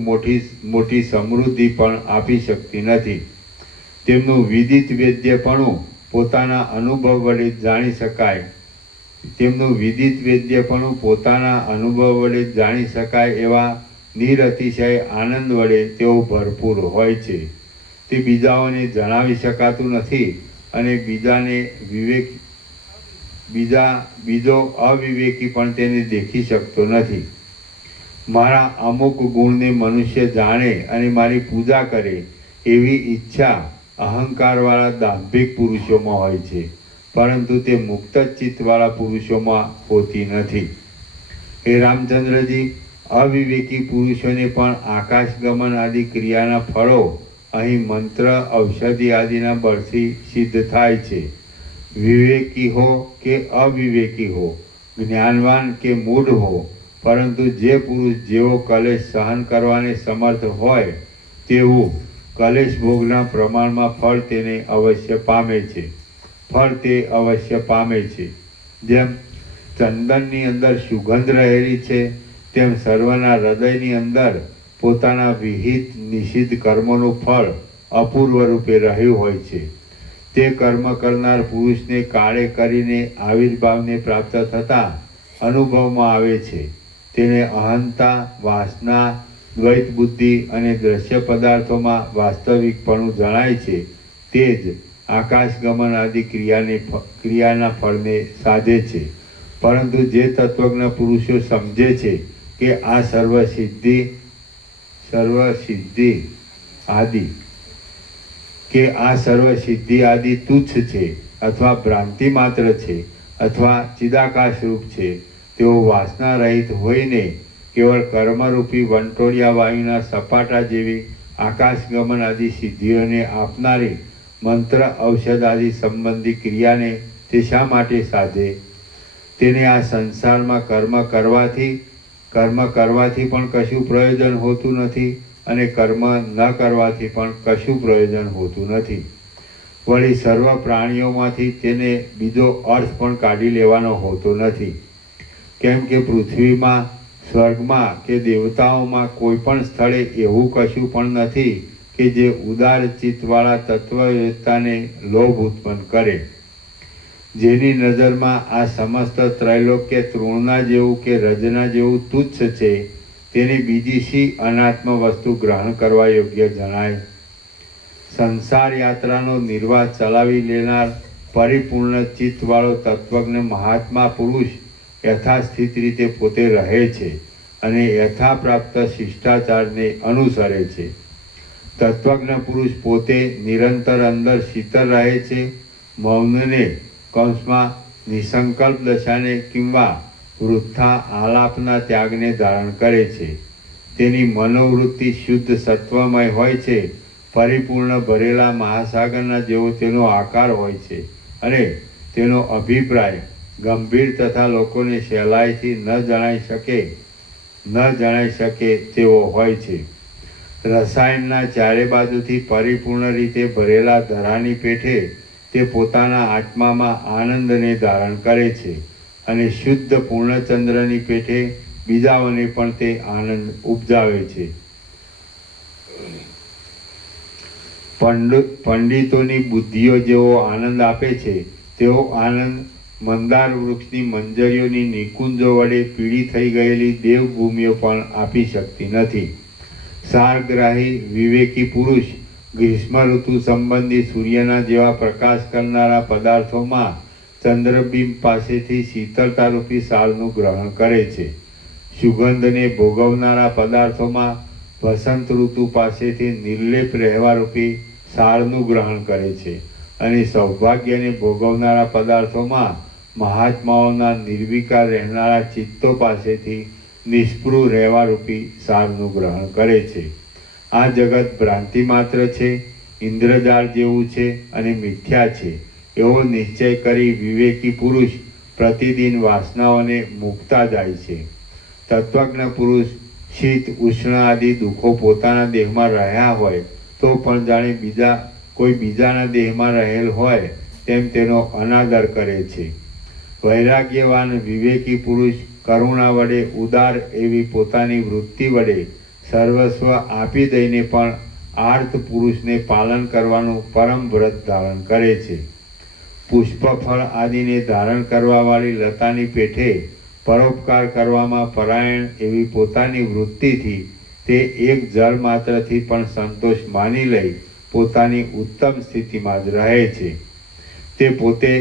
મોટી સમૃદ્ધિ પણ આપી શકતી નથી. તેમનું વિદિત વેદ્યપણું પોતાના અનુભવ વડે જાણી શકાય એવા નિરતિશય આનંદ વડે તેઓ ભરપૂર હોય છે. તે બીજાઓને જણાવી શકાતું નથી અને બીજો અવિવેકી પણ તેને દેખી શકતો નથી. મારા અમુક ગુણને મનુષ્ય જાણે અને મારી પૂજા કરે એવી ઈચ્છા અહંકારવાળા દાંભિક પુરુષોમાં હોય છે, પરંતુ તે મુક્ત ચિત્તવાળા પુરુષોમાં હોતી નથી. હે રામચંદ્રજી, અવિવેકી પુરુષોને પણ આકાશગમન આદિ ક્રિયાના ફળો અહીં મંત્ર, ઔષધિ આદિના બળથી સિદ્ધ થાય છે. વિવેકી હો કે અવિવેકી હો, જ્ઞાનવાન કે મૂઢ હો, પરંતુ જે પુરુષ જેવો કલેશ સહન કરવાને સમર્થ હોય તેવું કલેશ ભોગના પ્રમાણમાં ફળ તે અવશ્ય પામે છે. જેમ ચંદનની અંદર સુગંધ રહેલી છે, તેમ સર્વના હૃદયની અંદર પોતાના વિહિત નિષિદ્ધ કર્મોનું ફળ અપૂર્વ રૂપે રહ્યું હોય છે. તે કર્મ કરનાર પુરુષને કાળે કરીને આવિર્ભાવને પ્રાપ્ત થતા અનુભવમાં આવે છે. તેને અહંતા, વાસના, દ્વૈત બુદ્ધિ અને દ્રશ્ય પદાર્થોમાં વાસ્તવિકપણું જણાય છે. તે જ આકાશગમન આદિ ક્રિયાના ફળને સાધે છે. પરંતુ જે તત્વજ્ઞ પુરુષો સમજે છે કે આ સર્વ સિદ્ધિ આદિ તુચ્છ છે અથવા ભ્રાંતિ માત્ર છે અથવા ચિદાકાશ રૂપ છે, તેઓ વાસના રહિત હોઈને કેવળ કર્મરૂપી વંટોળિયા વાયુના સપાટા જેવી આકાશગમન આદિ સિદ્ધિઓને આપનારી મંત્ર, ઔષધ આદિ સંબંધી ક્રિયાને તે શા માટે સાધે? તેને આ સંસારમાં કર્મ કરવાથી પણ કશું પ્રયોજન હોતું નથી અને કર્મ ન કરવાથી પણ કશું પ્રયોજન હોતું નથી. વળી સર્વ પ્રાણીઓમાંથી તેને બીજો અર્થ પણ કાઢી લેવાનો હોતો નથી. કેમ કે પૃથ્વીમાં, સ્વર્ગમાં કે દેવતાઓમાં કોઈ પણ સ્થળે એવું કશું પણ નથી કે જે ઉદાર ચિત્તવાળા તત્વવેત્તાને લોભ ઉત્પન્ન કરે. જેની નજરમાં આ સમસ્ત ત્રૈલોક્ય તૃણના જેવું કે રજના જેવું તુચ્છ છે, તેની બીજી શી અનાત્મ વસ્તુ ગ્રહણ કરવા યોગ્ય જણાય? સંસાર યાત્રાનો નિર્વાહ ચલાવી લેનાર પરિપૂર્ણ ચિત્તવાળો તત્વજ્ઞ મહાત્મા પુરુષ યથાસ્થિત રીતે પોતે રહે છે અને યથાપ્રાપ્ત શિષ્ટાચારને અનુસરે છે. તત્વજ્ઞ પુરુષ પોતે નિરંતર અંદર શીતળ રહે છે. મૌનને, કૌંસમાં નિસંકલ્પ દશાને કિંવા વૃથા આલાપના ત્યાગને ધારણ કરે છે. તેની મનોવૃત્તિ શુદ્ધ સત્વમય હોય છે. પરિપૂર્ણ ભરેલા મહાસાગરના જેવો તેનો આકાર હોય છે અને તેનો અભિપ્રાય ગંભીર તથા લોકોને સહેલાઈથી ન જણાઈ શકે તેવો હોય છે. રસાયણના ચારે બાજુથી પરિપૂર્ણ રીતે ભરેલા ધરાની પેઠે તે પોતાના આત્મામાં આનંદને ધારણ કરે છે અને શુદ્ધ પૂર્ણચંદ્રની પેઠે બીજાઓને પણ તે આનંદ ઉપજાવે છે. પંડિતોની બુદ્ધિઓ જેવો આનંદ આપે છે તેઓ આનંદ મંદાર વૃક્ષની મંજરીઓની નિકુંજો વડે પીળી થઈ ગયેલી દેવભૂમિઓ પણ આપી શકતી નથી. સારગ્રાહી વિવેકી પુરુષ ગ્રીષ્મ ઋતુ સંબંધી સૂર્યના જેવા પ્રકાશ કરનારા પદાર્થોમાં ચંદ્રબિંબ પાસેથી શીતળતારૂપી સારનું ગ્રહણ કરે છે. સુગંધને ભોગવનારા પદાર્થોમાં વસંત ઋતુ પાસેથી નિર્લેપ રહેવારૂપી સારનું ગ્રહણ કરે છે અને સૌભાગ્યને ભોગવનારા પદાર્થોમાં મહાત્માઓના નિર્વિકાર રહેનારા ચિત્તો પાસેથી નિષ્પૃહ રહેવારૂપી સારનું ગ્રહણ કરે છે. આ જગત ભ્રાંતિ માત્ર છે, ઇન્દ્રજાળ જેવું છે અને મિથ્યા છે એવો નિશ્ચય કરી વિવેકી પુરુષ પ્રતિદિન વાસનાઓને મૂકતા જાય છે. તત્વજ્ઞ પુરુષ શીત ઉષ્ણ આદિ દુઃખો પોતાના દેહમાં રહ્યા હોય તો પણ જાણે કોઈ બીજાના દેહમાં રહેલ હોય તેમ તેનો અનાદર કરે છે. વૈરાગ્યવાન વિવેકી પુરુષ કરુણા વડે ઉદાર એવી પોતાની વૃત્તિ વડે સર્વસ્વ આપી દઈને પણ આર્ત પુરુષને પાલન કરવાનું પરમ વ્રત ધારણ કરે છે. પુષ્પફળ આદિને ધારણ કરવાવાળી લતાની પેઠે પરોપકાર કરવામાં પરાયણ એવી પોતાની વૃત્તિથી તે એક જળ માત્રથી પણ સંતોષ માની લઈ પોતાની ઉત્તમ સ્થિતિમાં જ રહે છે. તે પોતે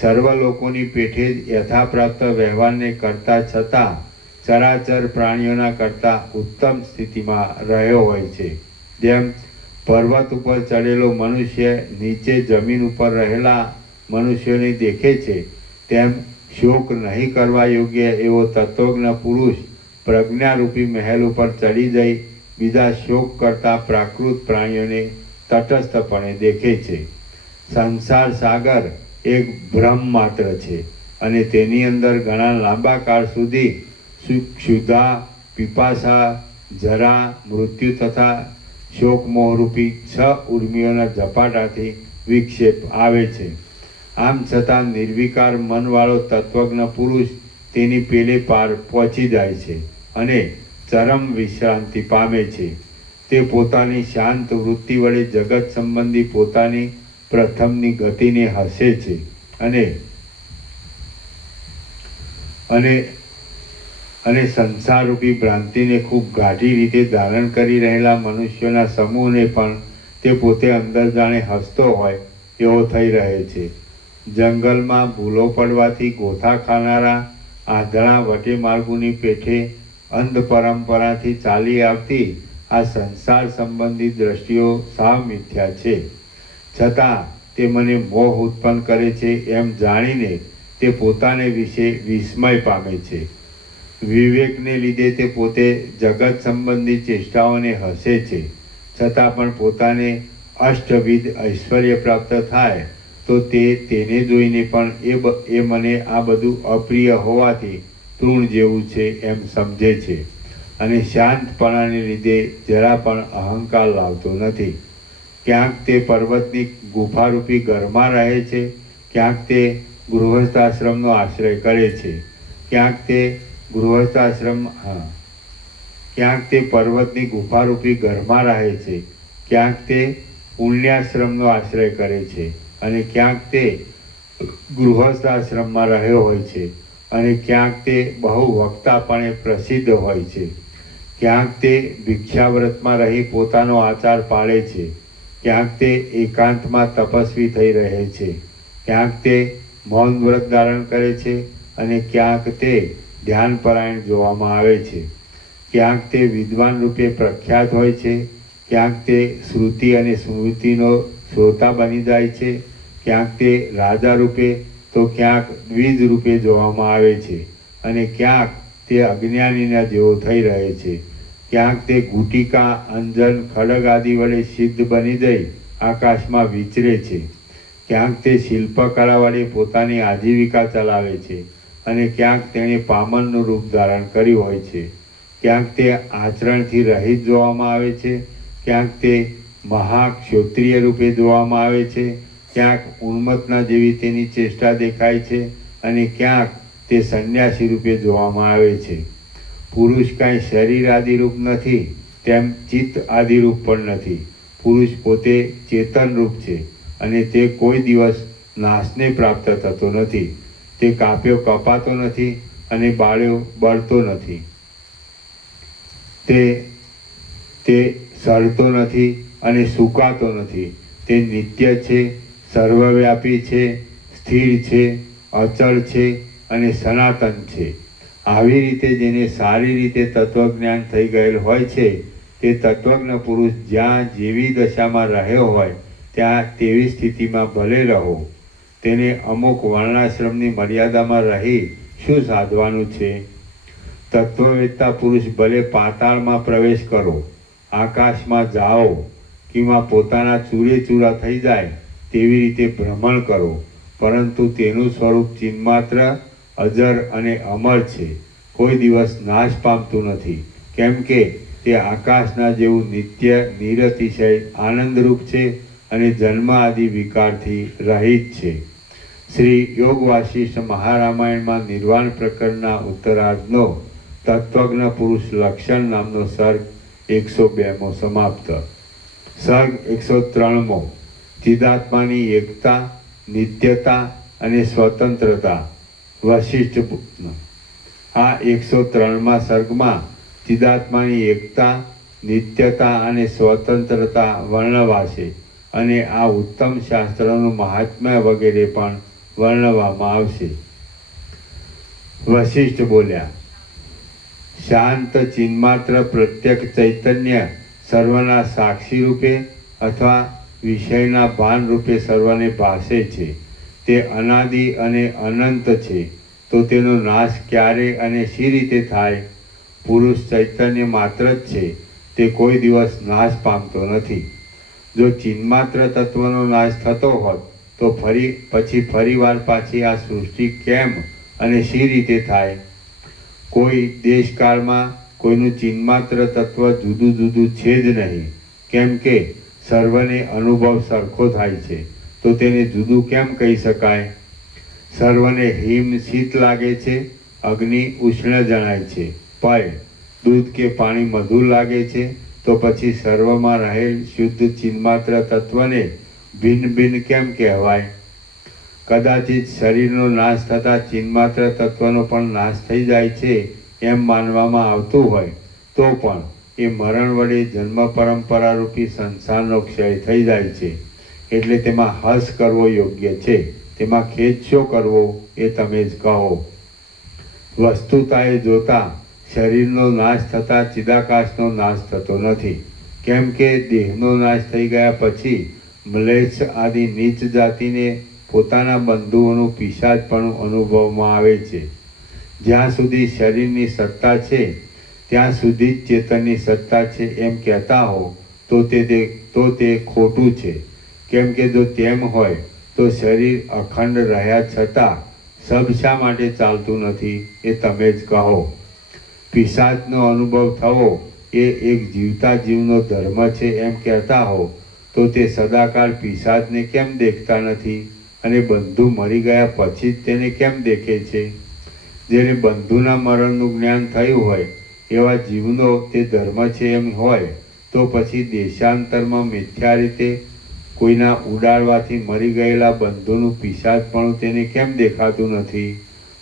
સર્વ લોકોની પેઠે જ યથાપ્રાપ્ત વ્યવહારને કરતા છતાં ચરાચર પ્રાણીઓના કરતાં ઉત્તમ સ્થિતિમાં રહ્યો હોય છે. જેમ પર્વત ઉપર ચડેલો મનુષ્ય નીચે જમીન ઉપર રહેલા મનુષ્યોને દેખે છે, તેમ શોક નહીં કરવા યોગ્ય એવો તત્વજ્ઞ પુરુષ પ્રજ્ઞારૂપી મહેલ ઉપર ચડી જઈ બીજા શોક કરતા પ્રાકૃત પ્રાણીઓને તટસ્થપણે દેખે છે. સંસાર સાગર એક ભ્રમ માત્ર છે અને તેની અંદર ઘણા લાંબા કાળ સુધી ક્ષુધા, પીપાસા, જરા, મૃત્યુ તથા શોકમોહરૂપી 6 ઉર્મિઓના ઝપાટાથી વિક્ષેપ આવે છે. આમ છતાં નિર્વિકાર મનવાળો તત્વજ્ઞ પુરુષ તેની પેલે પાર પહોંચી જાય છે અને ચરમ વિશ્રાંતિ પામે છે. તે પોતાની શાંત વૃત્તિ વડે જગત સંબંધી પોતાની પ્રથમની ગતિને હસે છે અને સંસારરૂપી ભ્રાંતિને ખૂબ ગાઢી રીતે ધારણ કરી રહેલા મનુષ્યોના સમૂહને પણ તે પોતે અંદર જાણે હસતો હોય એવો થઈ રહે છે. જંગલમાં ભૂલો પડવાથી ગોથા ખાનારા આંધળા વટે માર્ગોની પેઠે અંધ પરંપરાથી ચાલી આવતી આ સંસાર સંબંધી દ્રષ્ટિઓ સાવ મિથ્યા છે. છતાં તે મને મોહ ઉત્પન્ન કરે છે એમ જાણીને તે પોતાને વિશે વિસ્મય પામે છે. વિવેકને લીધે તે પોતે જગત સંબંધી ચેષ્ટાઓને હસે છે. છતાં પણ પોતાને અષ્ટવિધ ઐશ્વર્ય પ્રાપ્ત થાય તો તેને જોઈને પણ એ મને આ બધું અપ્રિય હોવાથી તૃણ જેવું છે એમ સમજે છે અને શાંતપણાને લીધે જરા પણ અહંકાર લાવતો નથી. ક્યાંક તે પર્વતની ગુફારૂપી ઘરમાં રહે છે, ક્યાંક તે ગૃહસ્થાશ્રમનો આશ્રય કરે છે, ક્યાંક તે પર્વતની ગુફારૂપી ઘરમાં રહે છે, ક્યાંક તે પુણ્યાશ્રમનો આશ્રય કરે છે અને ક્યાંક તે ગૃહસ્થાશ્રમમાં રહ્યો હોય છે અને ક્યાંક તે બહુ વક્તાપણે પ્રસિદ્ધ હોય છે, ક્યાંક તે ભિક્ષાવ્રતમાં રહી પોતાનો આચાર પાળે છે, ક્યાંક તે એકાંતમાં તપસ્વી થઈ રહે છે, ક્યાંક તે મૌન વ્રત ધારણ કરે છે અને ક્યાંક તે ધ્યાનપરાયણ જોવામાં આવે છે, ક્યાંક તે વિદ્વાન રૂપે પ્રખ્યાત હોય છે, ક્યાંક તે શ્રુતિ અને સ્મૃતિનો શ્રોતા બની જાય છે, ક્યાંક તે રાજા રૂપે તો ક્યાંક દ્વિજ રૂપે જોવામાં આવે છે અને ક્યાંક તે અજ્ઞાનીના જેવો થઈ રહે છે, ક્યાંક તે ગુટિકા, અંજન, ખડગ આદિ વડે સિદ્ધ બની જઈ આકાશમાં વિચરે છે, ક્યાંક તે શિલ્પકળા વડે પોતાની આજીવિકા ચલાવે છે અને ક્યાંક તેણે પામનનું રૂપ ધારણ કર્યું હોય છે, ક્યાંક તે આચરણથી રહિત જોવામાં આવે છે, ક્યાંક તે મહાક્ષોત્રિય રૂપે જોવામાં આવે છે, ક્યાંક ઉન્મત્તના જેવી તેની ચેષ્ટા દેખાય છે અને ક્યાંક તે સંન્યાસી રૂપે જોવામાં આવે છે. પુરુષ કાંઈ શરીર આદિરૂપ નથી, તેમ ચિત્ત આદિરૂપ પણ નથી. પુરુષ પોતે ચેતન રૂપ છે અને તે કોઈ દિવસ નાશને પ્રાપ્ત થતો નથી. તે કાપ્યો કપાતો નથી અને બાળ્યો બળતો નથી. તે સડતો નથી અને સુકાતો નથી. તે નિત્ય છે, સર્વવ્યાપી છે, સ્થિર છે, અચળ છે અને સનાતન છે. આવી રીતે જેને સારી રીતે તત્વજ્ઞાન થઈ ગયેલ હોય છે તે તત્વજ્ઞ પુરુષ જ્યાં જેવી દશામાં રહ્યો હોય ત્યાં તેવી સ્થિતિમાં ભલે રહો. તેને અમુક વર્ણાશ્રમની મર્યાદામાં રહી શું સાધવાનું છે? તત્વવેત્તા પુરુષ ભલે પાતાળમાં પ્રવેશ કરો, આકાશમાં જાઓ, કિંવા પોતાના ચૂરે ચૂરા થઈ જાય તેવી રીતે ભ્રમણ કરો, પરંતુ તેનું સ્વરૂપ ચિન્માત્ર, અજર અને અમર છે. કોઈ દિવસ નાશ પામતું નથી, કેમ કે તે આકાશના જેવું નિત્ય, નિરતિશય, આનંદરૂપ છે અને જન્મ આદિ વિકારથી રહિત છે. શ્રી યોગ વાસિષ્ઠ મહારામાયણમાં નિર્વાણ પ્રકરણના ઉત્તરાર્ધનો તત્વજ્ઞ પુરુષ લક્ષણ નામનો સર્ગ 102મો સમાપ્ત. સર્ગ 103મો ચિદાત્માની એકતા, નિત્યતા અને સ્વતંત્રતા. વશિષ્ઠ. આ 103મા સર્ગમાં ચિદાત્માની એકતા, નિત્યતા અને સ્વતંત્રતા વર્ણવાશે અને આ ઉત્તમ શાસ્ત્રનું મહાત્મ્ય વગેરે પણ વર્ણવવામાં આવશે. વશિષ્ઠ બોલ્યા, શાંત ચિન્માત્ર પ્રત્યક ચૈતન્ય સર્વના સાક્ષી રૂપે અથવા વિષયના ભાન રૂપે સર્વને ભાસે છે. તે અનાદિ અને અનંત છે, તો તેનો નાશ ક્યારે અને શી રીતે થાય? પુરુષ ચૈતન્ય માત્ર જ છે, તે કોઈ દિવસ નાશ પામતો નથી. જો ચિન્માત્ર તત્વનો નાશ થતો હોત તો પછી ફરીવાર પાછી આ સૃષ્ટિ કેમ અને શી રીતે થાય? કોઈ દેશકાળમાં કોઈનું ચિન્માત્ર તત્વ જુદું જુદું છે જ નહીં, કેમ કે સર્વને અનુભવ સરખો થાય છે, તો તેને જુદું કેમ કહી શકાય? સર્વને હિમ શીત લાગે છે, અગ્નિ ઉષ્ણ જણાય છે, પય દૂધ કે પાણી મધુર લાગે છે, તો પછી સર્વમાં રહેલ શુદ્ધ ચિન્માત્ર તત્વને ભિન્ન ભિન્ન કેમ કહેવાય? કદાચિત શરીરનો નાશ થતાં ચિન્માત્ર તત્વનો પણ નાશ થઈ જાય છે એમ માનવામાં આવતું હોય તો પણ એ મરણ વડે જન્મ પરંપરા રૂપી સંસારનો ક્ષય થઈ જાય છે. એટલે તેમાં હર્ષ કરવો યોગ્ય છે, તેમાં ખેદ શો કરવો એ તમે જ કહો. વસ્તુતાએ જોતા શરીરનો નાશ થતાં ચિદાકાશનો નાશ થતો નથી, કેમ કે દેહનો નાશ થઈ ગયા પછી મ્લેચ્છ આદિ નીચ જાતિને પોતાના બંધુઓનું પિશાચપણું અનુભવમાં આવે છે. જ્યાં સુધી શરીરની સત્તા છે ત્યાં સુધી જ ચેતનની સત્તા છે એમ કહેતા હો તો તે ખોટું છે. કેમ કે જો તેમ હોય તો શરીર અખંડ રહ્યા છતાં સબ શા માટે ચાલતું નથી એ તમે જ કહો. પિશાચનો અનુભવ થવો એ એક જીવતા જીવનો ધર્મ છે એમ કહેતા હો તો તે સદાકાળ પિશાચને કેમ દેખતા નથી અને બંધુ મરી ગયા પછી જ તેને કેમ દેખે છે? જેને બંધુના મરણનું જ્ઞાન થયું હોય એવા જીવનો તે ધર્મ છે એમ હોય તો પછી દેશાંતરમાં મિથ્યા રીતે કોઈના ઉડાડવાથી મરી ગયેલા બંધુનું પિશાચપણું તેને કેમ દેખાતું નથી?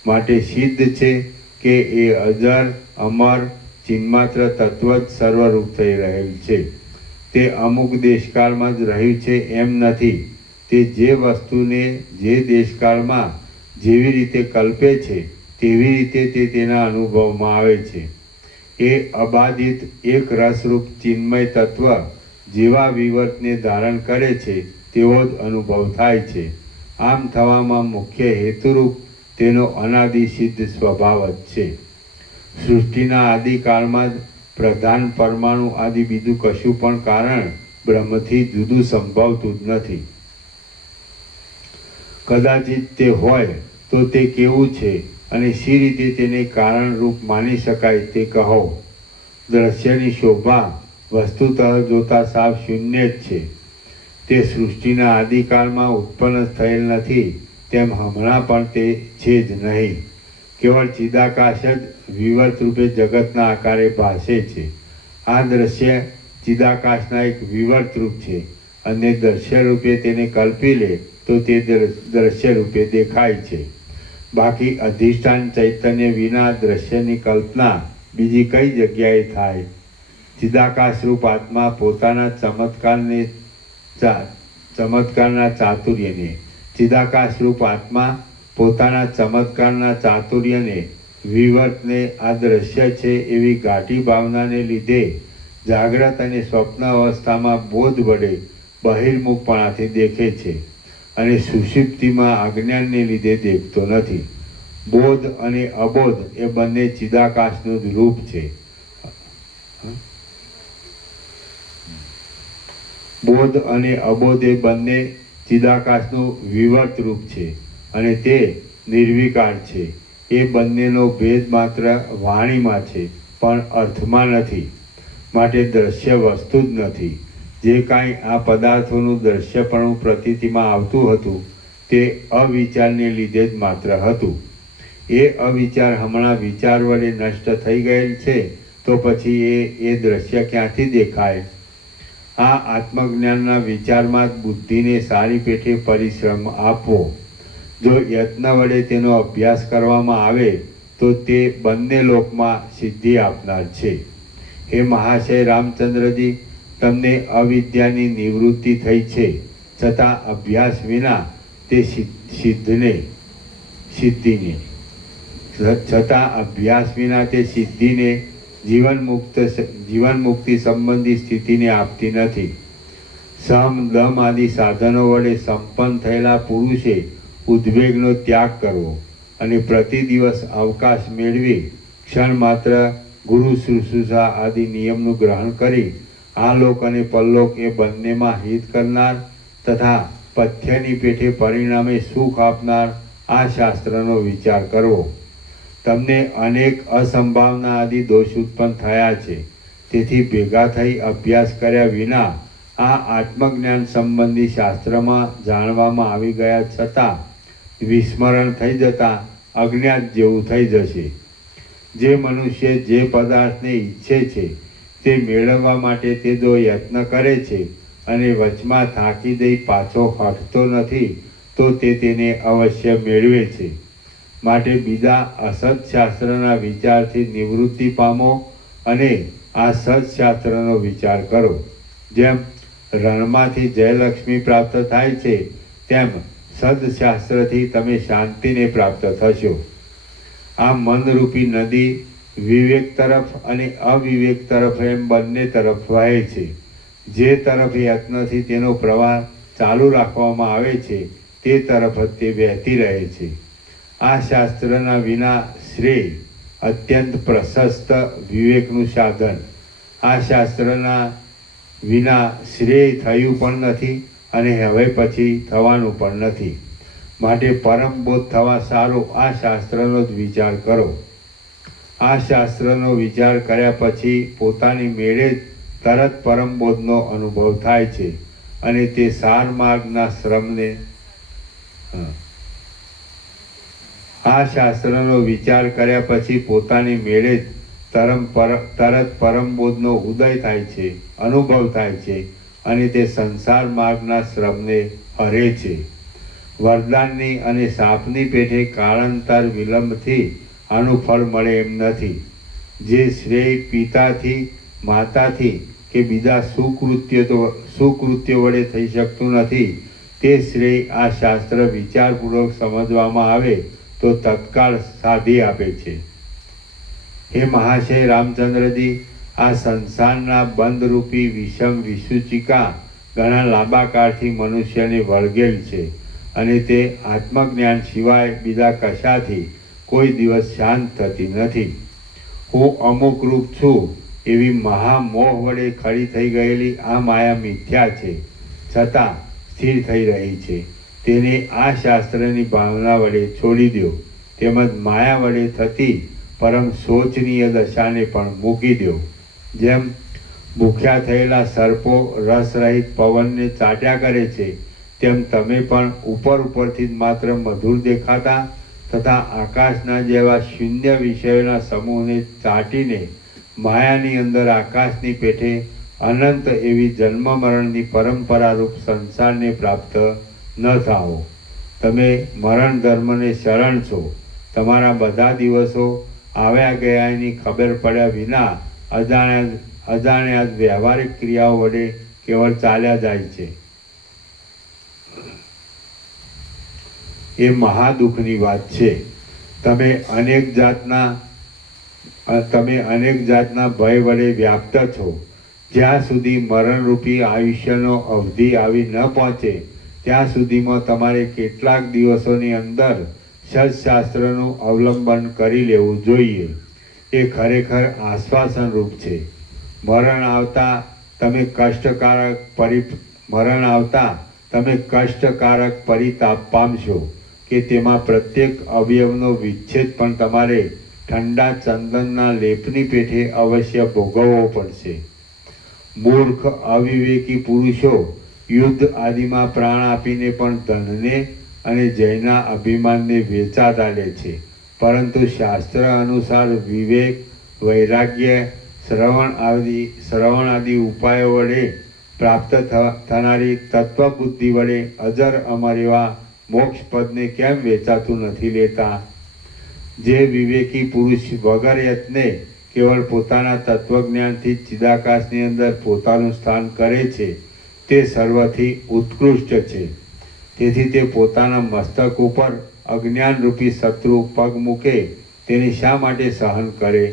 માટે સિદ્ધ છે કે એ અજર, અમર, ચિન્માત્ર તત્વ જ સર્વરૂપ થઈ રહેલ છે. તે અમુક દેશકાળમાં જ રહ્યું છે એમ નથી. તે જે વસ્તુને જે દેશકાળમાં જેવી રીતે કલ્પે છે તેવી રીતે તે તેના અનુભવમાં આવે છે. એ અબાધિત એક રસરૂપ ચિન્મય તત્વ જેવા વિવર્તને ધારણ કરે છે તેવો જ અનુભવ થાય છે. આમ થવામાં મુખ્ય હેતુરૂપ તેનો અનાદિ સિદ્ધ સ્વભાવ જ છે. સૃષ્ટિના આદિકાળમાં જ પ્રધાન પરમાણુ આદિ બીજું કશું પણ કારણ બ્રહ્મથી જુદું સંભવતું જ નથી. કદાચિત તે હોય તો તે કેવું છે અને શી રીતે તેને કારણરૂપ માની શકાય તે કહો. દ્રશ્યની શોભા વસ્તુતઃ જોતા સાવ શૂન્ય જ છે. તે સૃષ્ટિના આદિકાળમાં ઉત્પન્ન થયેલ નથી તેમ હમણાં પણ તે છે જ નહીં. કેવળ ચિદાકાશ જ વિવર્ત રૂપે જગતના આકારે ભાસે છે. આ દ્રશ્ય ચિદાકાશના એક વિવર્ત રૂપ છે અને દ્રશ્ય રૂપે તેને કલ્પી લે તો તે દ્રશ્ય રૂપે દેખાય છે. બાકી અધિષ્ઠાન ચૈતન્ય વિના દ્રશ્યની કલ્પના બીજી કઈ જગ્યાએ થાય? ચિદાકાશરૂપ આત્મા પોતાના ચમત્કારના ચાતુર્યને ચિદાકાશરૂપ આત્મા પોતાના ચમત્કારના ચાતુર્યને વિવર્તને આ દ્રશ્ય છે એવી ગાઢી ભાવનાને લીધે જાગ્રત અને સ્વપ્ન અવસ્થામાં બોધ વડે બહિર્મુખપણાથી દેખે છે અને સુષુપ્તિમાં અજ્ઞાનને લીધે દેખતો નથી. બોધ અને અબોધ એ બંને ચિદાકાશનું જ રૂપ છે. બોધ અને અબોધ એ બંને ચિદાકાશનું વિવર્ત રૂપ છે અને તે નિર્વિકાર છે. એ બંનેનો ભેદ માત્ર વાણીમાં છે પણ અર્થમાં નથી. માટે દ્રશ્ય વસ્તુ જ નથી. જે કાંઈ આ પદાર્થોનું દ્રશ્યપણું પ્રતીતિમાં આવતું હતું તે અવિચારને લીધે જ માત્ર હતું. એ અવિચાર હમણાં વિચાર વડે નષ્ટ થઈ ગયેલ છે તો પછી એ દ્રશ્ય ક્યાંથી દેખાય? આ આત્મજ્ઞાનના વિચારમાં જ બુદ્ધિને સારી પેઠે પરિશ્રમ આપવો. જો યત્ન વડે તેનો અભ્યાસ કરવામાં આવે તો તે બંને લોકમાં સિદ્ધિ આપનાર છે. હે મહાશય રામચંદ્રજી, તમને અવિદ્યાની નિવૃત્તિ થઈ છે, છતાં અભ્યાસ વિના તે સિદ્ધિને જીવન મુક્તિ સંબંધી સ્થિતિને આપતી નથી. સમ દમ આદિ સાધનો વડે સંપન્ન થયેલા પુરુષે ઉદ્વેગનો ત્યાગ કરવો અને પ્રતિ દિવસ અવકાશ મેળવી ક્ષણ માત્ર ગુરુ શુશ્રૂષા આદિ નિયમનું ગ્રહણ કરી આ લોક અને પરલોક એ બંનેમાં હિત કરનાર તથા પથ્યની પેઠે પરિણામે સુખ આપનાર આ શાસ્ત્રનો વિચાર કરવો. તમને અનેક અસંભાવના આદિ દોષ ઉત્પન્ન થયા છે. તેથી ભેગા થઈ અભ્યાસ કર્યા વિના આ આત્મજ્ઞાન સંબંધી શાસ્ત્રમાં જાણવામાં આવી ગયા છતાં વિસ્મરણ થઈ જતાં અજ્ઞાત જેવું થઈ જશે. જે મનુષ્ય જે પદાર્થને ઈચ્છે છે તે મેળવવા માટે તે જો યત્ન કરે છે અને વચમાં થાકી દઈ પાછો હટતો નથી તો તે તેને અવશ્ય મેળવે છે. માટે બીજા અસત શાસ્ત્રના વિચારથી નિવૃત્તિ પામો અને આ સત્શાસ્ત્રનો વિચાર કરો. જેમ રણમાંથી જયલક્ષ્મી પ્રાપ્ત થાય છે તેમ સદશાસ્ત્રથી તમે શાંતિને પ્રાપ્ત થશો. આ મનરૂપી નદી વિવેક તરફ અને અવિવેક તરફ એમ બંને તરફ વહે છે. જે તરફ યત્નથી તેનો પ્રવાહ ચાલુ રાખવામાં આવે છે તે તરફ જ તે વહેતી રહે છે. આ શાસ્ત્રના વિના શ્રેય અત્યંત પ્રશસ્ત વિવેકનું સાધન. આ શાસ્ત્રના વિના શ્રેય થયું પણ નથી અને હવે પછી થવાનું પણ નથી. માટે પરમ બોધ થવા સારો આ શાસ્ત્રનો જ વિચાર કરો. આ શાસ્ત્રનો વિચાર કર્યા પછી પોતાની મેળે જ તરત પરમ બોધનો અનુભવ થાય છે અને તે સાર માર્ગના શ્રમને આ શાસ્ત્રનો વિચાર કર્યા પછી પોતાની મેળે જ તરત પરમ બોધનો ઉદય થાય છે, અનુભવ થાય છે અને તે સંસાર માર્ગના શ્રમને હરે છે. વરદાનની અને સાપની પેઠે કાળાંતર વિલંબથી આનું ફળ મળે એમ નથી. જે શ્રેય પિતાથી, માતાથી કે બીજા સુકૃત્ય વડે થઈ શકતું નથી તે શ્રેય આ શાસ્ત્ર વિચારપૂર્વક સમજવામાં આવે તો તત્કાળ સાધી આપે છે. હે મહાશય રામચંદ્રજી, આ સંસારના બંધરૂપી વિષમ વિસૂચિકા ઘણા લાંબા કાળથી મનુષ્યને વળગેલ છે અને તે આત્મજ્ઞાન સિવાય બીજા કશાથી કોઈ દિવસ શાંત થતી નથી. હું અમુક રૂપ છું એવી મહામોહ વડે ખડી થઈ ગયેલી આ માયા મિથ્યા છે, છતાં સ્થિર થઈ રહી છે. તેને આ શાસ્ત્રની ભાવના વડે છોડી દો, તેમજ માયા વડે થતી પરમ શોચનીય દશાને પણ મૂકી દો. જેમ ભૂખ્યા થયેલા સર્પો રસરહિત પવનને ચાટ્યા કરે છે તેમ તમે પણ ઉપરથી જ માત્ર મધુર દેખાતા તથા આકાશના જેવા શૂન્ય વિષયોના સમૂહને ચાટીને માયાની અંદર આકાશની પેઠે અનંત એવી જન્મ મરણની પરંપરારૂપ સંસારને પ્રાપ્ત ન થાઓ. તમે મરણ ધર્મને શરણ છો. તમારા બધા દિવસો આવ્યા ગયાની ખબર પડ્યા વિના અજાણ્યા વ્યવહારિક ક્રિયાઓ વડે કેવળ ચાલ્યા જાય છે. એ મહાદુઃખની વાત છે. તમે અનેક જાતના ભય વડે વ્યાપ્ત છો. જ્યાં સુધી મરણરૂપી આયુષ્યનો અવધિ આવી ન પહોંચે ત્યાં સુધીમાં તમારે કેટલાક દિવસોની અંદર સત્શાસ્ત્રનું અવલંબન કરી લેવું જોઈએ. એ ખરેખર આશ્વાસનરૂપ છે. મરણ આવતા તમે કષ્ટકારક પરિતાપ પામશો કે તેમાં પ્રત્યેક અવયવનો વિચ્છેદ પણ તમારે ઠંડા ચંદનના લેપની પેઠે અવશ્ય ભોગવવો પડશે. મૂર્ખ અવિવેકી પુરુષો યુદ્ધ આદિમાં પ્રાણ આપીને પણ ધનને અને જયના અભિમાનને વેચાતા લે છે. પરંતુ શાસ્ત્ર અનુસાર વિવેક, વૈરાગ્ય, શ્રવણ આદિ ઉપાયો વડે પ્રાપ્ત થનારી તત્વબુદ્ધિ વડે અજર અમર એવા મોક્ષ પદને કેમ વેચાતું નથી લેતા? જે વિવેકી પુરુષ વગર યત્ને કેવળ પોતાના તત્વજ્ઞાનથી ચિદાકાશની અંદર પોતાનું સ્થાન કરે છે તે સર્વથી ઉત્કૃષ્ટ છે. તેથી તે પોતાના મસ્તક ઉપર અજ્ઞાનરૂપી શત્રુ પગ મૂકે તેની શા માટે સહન કરે?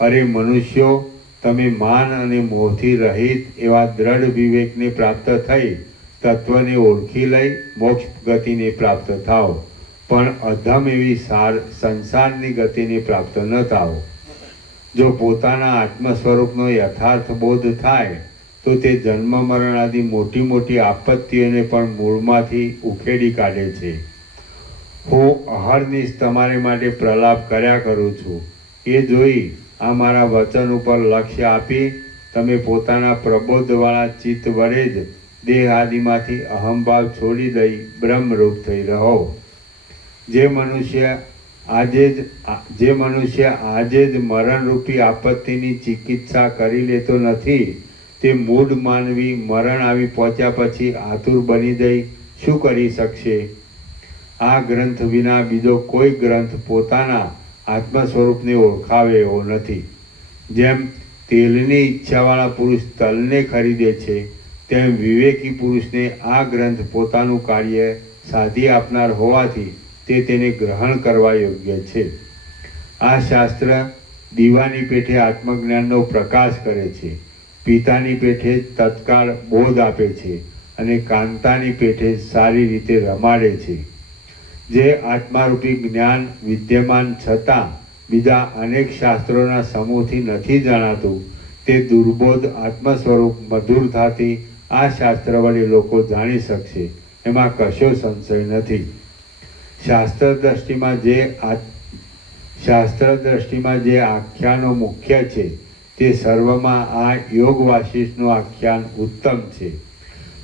અરે મનુષ્યો, તમે માન અને મોહથી રહિત એવા દ્રઢ વિવેકને પ્રાપ્ત થઈ તત્વને ઓળખી લઈ મોક્ષ ગતિને પ્રાપ્ત થાઓ, પણ અધમ એવી સંસારની ગતિને પ્રાપ્ત ન થાઓ. જો પોતાના આત્મ સ્વરૂપનો યથાર્થ બોધ થાય તો તે જન્મ મરણ આદિ મોટી મોટી આપત્તિઓને પણ મૂળમાંથી ઉખેડી કાઢે છે. હું અહર્નિશ તમારે માટે પ્રલાપ કર્યા કરું છું. એ જોઈ આ મારા વચન ઉપર લક્ષ્ય આપી તમે પોતાના પ્રબોધવાળા ચિત્ત વડે જ દેહ આદિમાંથી અહંભાવ છોડી દઈ બ્રહ્મરૂપ થઈ રહો. જે મનુષ્ય આજે જ મરણરૂપી આપત્તિની ચિકિત્સા કરી લેતો નથી તે મૂઢ માનવી મરણ આવી પહોંચ્યા પછી આતુર બની જઈ શું કરી શકશે? આ ગ્રંથ વિના બીજો કોઈ ગ્રંથ પોતાના આત્મ સ્વરૂપને ઓળખાવે એવો નથી. જેમ તેલની ઈચ્છાવાળા પુરુષ તલને ખરીદે છે તેમ વિવેકી પુરુષને આ ગ્રંથ પોતાનું કાર્ય સાધી આપનાર હોવાથી તે તેને ગ્રહણ કરવા યોગ્ય છે. આ શાસ્ત્ર દીવાની પેઠે આત્મજ્ઞાનનો પ્રકાશ કરે છે, પિતાની પેઠે તત્કાળ બોધ આપે છે અને કાંતાની પેઠે સારી રીતે રમાડે છે. જે આત્મારૂપી જ્ઞાન વિદ્યમાન છતાં બીજા અનેક શાસ્ત્રોના સમૂહથી નથી જણાતું તે દુર્બોધ આત્મ સ્વરૂપ મધુરતાથી આ શાસ્ત્ર વડે લોકો જાણી શકશે, એમાં કશો સંશય નથી. શાસ્ત્ર દ્રષ્ટિમાં જે આખ્યાનો મુખ્ય છે તે સર્વમાં આ યોગ વાસિષ્ઠનું આખ્યાન ઉત્તમ છે.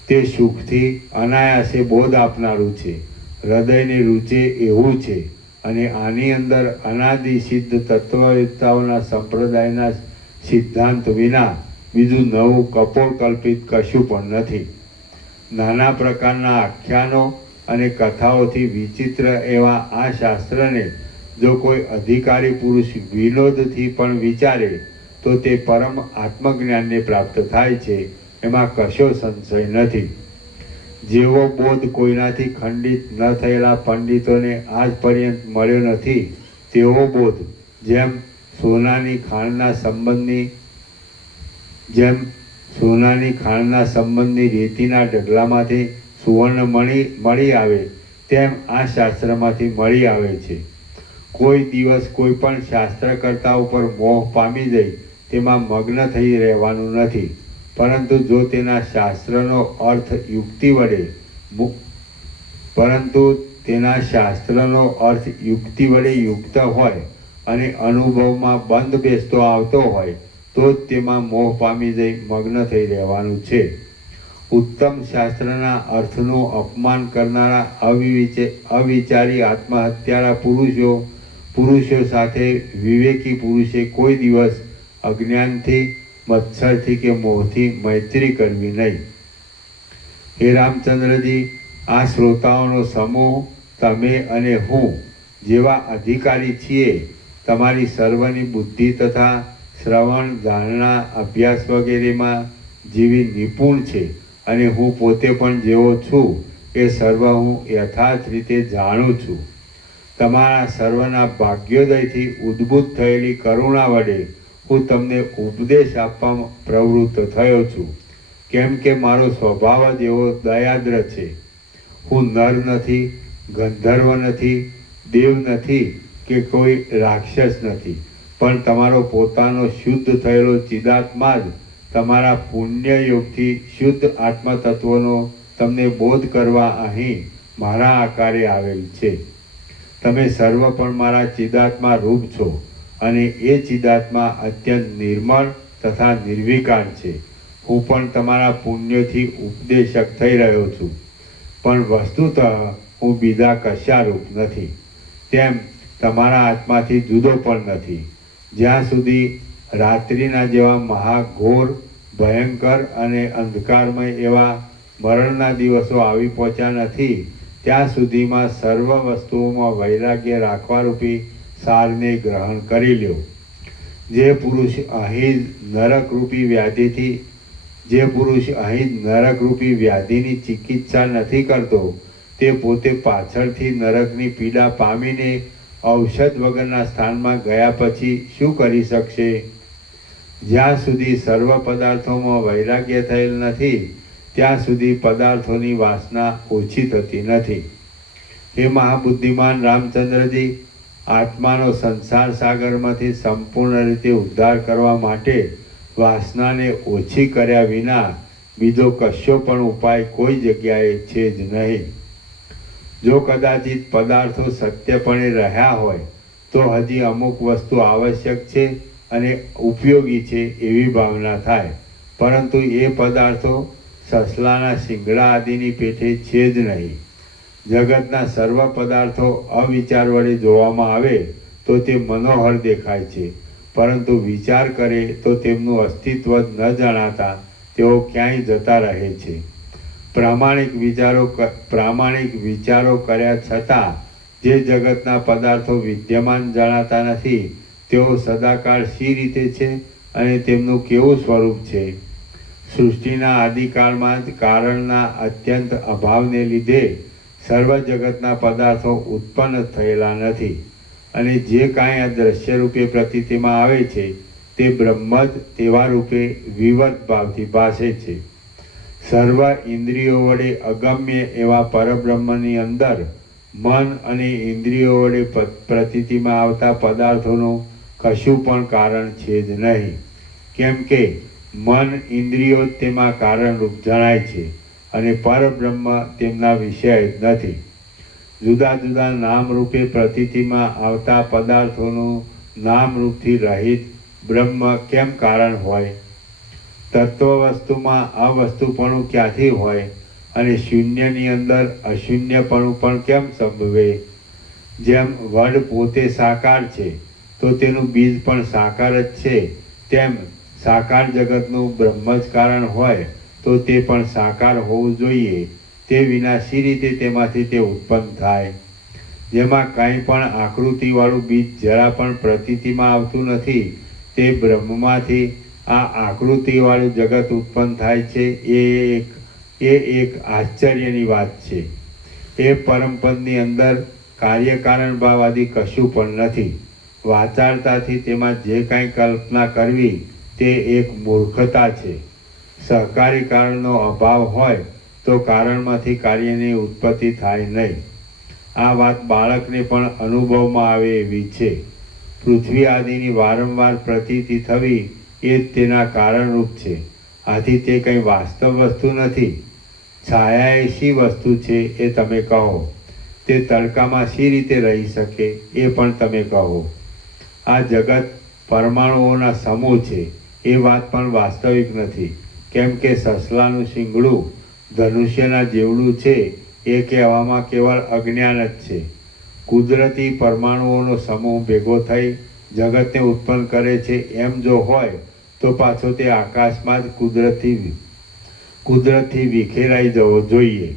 તે સુખથી અનાયાસે બોધ આપનારું છે, હૃદયને રૂચે એવું છે અને આની અંદર અનાદિ સિદ્ધ તત્વવેત્તાઓના સંપ્રદાયના સિદ્ધાંત વિના બીજું નવું કપોળકલ્પિત કશું પણ નથી. નાના પ્રકારના આખ્યાનો અને કથાઓથી વિચિત્ર એવા આ શાસ્ત્રને જો કોઈ અધિકારી પુરુષ વિનોદથી પણ વિચારે તો તે પરમ આત્મજ્ઞાનને પ્રાપ્ત થાય છે, એમાં કશો સંશય નથી. જેવો બોધ કોઈનાથી ખંડિત ન થયેલા પંડિતોને આજ પર્યંત મળ્યો નથી તેવો બોધ જેમ સોનાની ખાણના સંબંધની રેતીના ઢગલામાંથી સુવર્ણ મળી આવે તેમ આ શાસ્ત્રમાંથી મળી આવે છે. કોઈ દિવસ કોઈ પણ શાસ્ત્રકર્તા ઉપર મોહ પામી જઈ તેમાં મગ્ન થઈ રહેવાનું નથી, પરંતુ જો તેના શાસ્ત્રનો અર્થ યુક્તિ વડે યુક્ત હોય અને અનુભવમાં બંધ બેસતો આવતો હોય તો જ તેમાં મોહ પામી જઈ મગ્ન થઈ રહેવાનું છે. ઉત્તમ શાસ્ત્રના અર્થનું અપમાન કરનારા અવિચારી આત્મહત્યારા પુરુષો સાથે વિવેકી પુરુષે કોઈ દિવસ અજ્ઞાનથી, મત્સરથી કે મોહથી મૈત્રી કરવી નહીં. હે રામચંદ્રજી, આ શ્રોતાઓનો સમૂહ તમે અને હું જેવા અધિકારી છીએ. તમારી સર્વની બુદ્ધિ તથા શ્રવણ, ધારણા, અભ્યાસ વગેરેમાં જેવી નિપુણ છે અને હું પોતે પણ જેવો છું એ સર્વ હું યથાર્થ રીતે જાણું છું. તમારા સર્વના ભાગ્યોદયથી ઉદ્ભુત થયેલી કરુણા વડે હું તમને ઉપદેશ આપવામાં પ્રવૃત્ત થયો છું. કેમ કે મારો સ્વભાવ જ એવો દયાદ્ર છે. હું નર નથી, ગંધર્વ નથી, દેવ નથી કે કોઈ રાક્ષસ નથી, પણ તમારો પોતાનો શુદ્ધ થયેલો ચિદાત્મા જ તમારા પુણ્ય યોગથી શુદ્ધ આત્મતત્વનો તમને બોધ કરવા અહીં મારા આકારે આવેલ છે. તમે સર્વ પણ મારા ચિદાત્મા રૂપ છો અને એ ચિદાત્મા અત્યંત નિર્મળ તથા નિર્વિકાર છે. હું પણ તમારા પુણ્યથી ઉપદેશક થઈ રહ્યો છું, પણ વસ્તુતઃ હું બીજા કશા રૂપ નથી, તેમ તમારા આત્માથી જુદો પણ નથી. જ્યાં સુધી રાત્રિના જેવા મહાઘોર, ભયંકર અને અંધકારમય એવા મરણના દિવસો આવી પહોંચ્યા નથી, ત્યાં સુધીમાં સર્વ વસ્તુઓમાં વૈરાગ્ય રાખવારૂપી સારને ગ્રહણ કરી લ્યો. જે પુરુષ અહીં નરકરૂપી વ્યાધિની ચિકિત્સા નથી કરતો, તે પોતે પાછળથી નરકની પીડા પામીને ઔષધ વગરના સ્થાનમાં ગયા પછી શું કરી શકશે? જ્યાં સુધી સર્વ પદાર્થોમાં વૈરાગ્ય થયેલ નથી, ત્યાં સુધી પદાર્થોની વાસના ઓછી થતી નથી. હે મહાબુદ્ધિમાન રામચંદ્રજી, આત્માનો સંસાર સાગરમાંથી સંપૂર્ણ રીતે ઉદ્ધાર કરવા માટે વાસનાને ઓછી કર્યા વિના બીજો કશો પણ ઉપાય કોઈ જગ્યાએ છે જ નહીં. જો કદાચિત પદાર્થો સત્યપણે રહ્યા હોય તો હજી અમુક વસ્તુ આવશ્યક છે અને ઉપયોગી છે એવી ભાવના થાય, પરંતુ એ પદાર્થો સસલાના શિંગડા આદિની પેઠે છે જ નહીં. જગતના સર્વ પદાર્થો અવિચાર વડે જોવામાં આવે તો તે મનોહર દેખાય છે, પરંતુ વિચાર કરે તો તેમનું અસ્તિત્વ જ ન જણાતા તેઓ ક્યાંય જતા રહે છે. પ્રામાણિક વિચારો કર્યા છતાં જે જગતના પદાર્થો વિદ્યમાન જણાતા નથી, તેઓ સદાકાળ શી રીતે છે અને તેમનું કેવું સ્વરૂપ છે? સૃષ્ટિના આદિકાળમાં જ કારણના અત્યંત અભાવને લીધે સર્વ જગતના પદાર્થો ઉત્પન્ન થયેલા નથી, અને જે કાંઈ આ દ્રશ્ય રૂપે પ્રતીતિમાં આવે છે તે બ્રહ્મ જ તેવા રૂપે વિવર્ત ભાવથી ભાસે છે. સર્વ ઇન્દ્રિયો વડે અગમ્ય એવા પરબ્રહ્મની અંદર મન અને ઇન્દ્રિયો વડે પ્રતીતિમાં આવતા પદાર્થોનું કશું પણ કારણ છે જ નહીં, કેમ કે મન ઇન્દ્રિયો તેમાં કારણરૂપ જણાય છે અને પરબ્રહ્મ તેમના વિષય જ નથી. જુદા જુદા નામરૂપે પ્રતીતિમાં આવતા પદાર્થોનું નામરૂપથી રહિત બ્રહ્મ કેમ કારણ હોય? તત્વ વસ્તુમાં અવસ્તુપણું ક્યાંથી હોય અને શૂન્યની અંદર અશૂન્યપણું પણ કેમ સંભવે? જેમ વડ પોતે સાકાર છે તો તેનું બીજ પણ સાકાર જ છે, તેમ સાકાર જગતનું બ્રહ્મ જ કારણ હોય તો તે પણ સાકાર હોવું જોઈએ. તે વિના શી રીતે તેમાંથી તે ઉત્પન્ન થાય? જેમાં કંઈ પણ આકૃતિવાળું બીજ જરા પણ પ્રતીતિમાં આવતું નથી, તે બ્રહ્મમાંથી આ આકૃતિવાળું જગત ઉત્પન્ન થાય છે. એ એક આશ્ચર્યની વાત છે. એ પરમપદની અંદર કાર્યકારણ ભાવ આદિ કશું પણ નથી. વાચાળતાથી તેમાં જે કાંઈ કલ્પના કરવી તે એક મૂર્ખતા છે. સહકારી કારણનો અભાવ હોય તો કારણમાંથી કાર્યની ઉત્પત્તિ થાય નહીં. આ વાત બાળકને પણ અનુભવમાં આવે એવી છે. પૃથ્વી આદિની વારંવાર પ્રતીતિ થવી એ જ તેના કારણરૂપ છે. આથી તે કંઈ વાસ્તવ વસ્તુ નથી. છાયા એ શી વસ્તુ છે એ તમે કહો. તે તડકામાં શી રીતે રહી શકે એ પણ તમે કહો. આ જગત પરમાણુઓના સમૂહ છે એ વાત પણ વાસ્તવિક નથી, કેમ કે સસલાનું શિંગડું ધનુષ્યના જેવડું છે એ કહેવામાં કેવળ અજ્ઞાન જ છે. કુદરતી પરમાણુઓનો સમૂહ ભેગો થઈ જગતને ઉત્પન્ન કરે છે એમ જો હોય તો પાછો તે આકાશમાં જ કુદરતથી વિખેરાઈ જવો જોઈએ.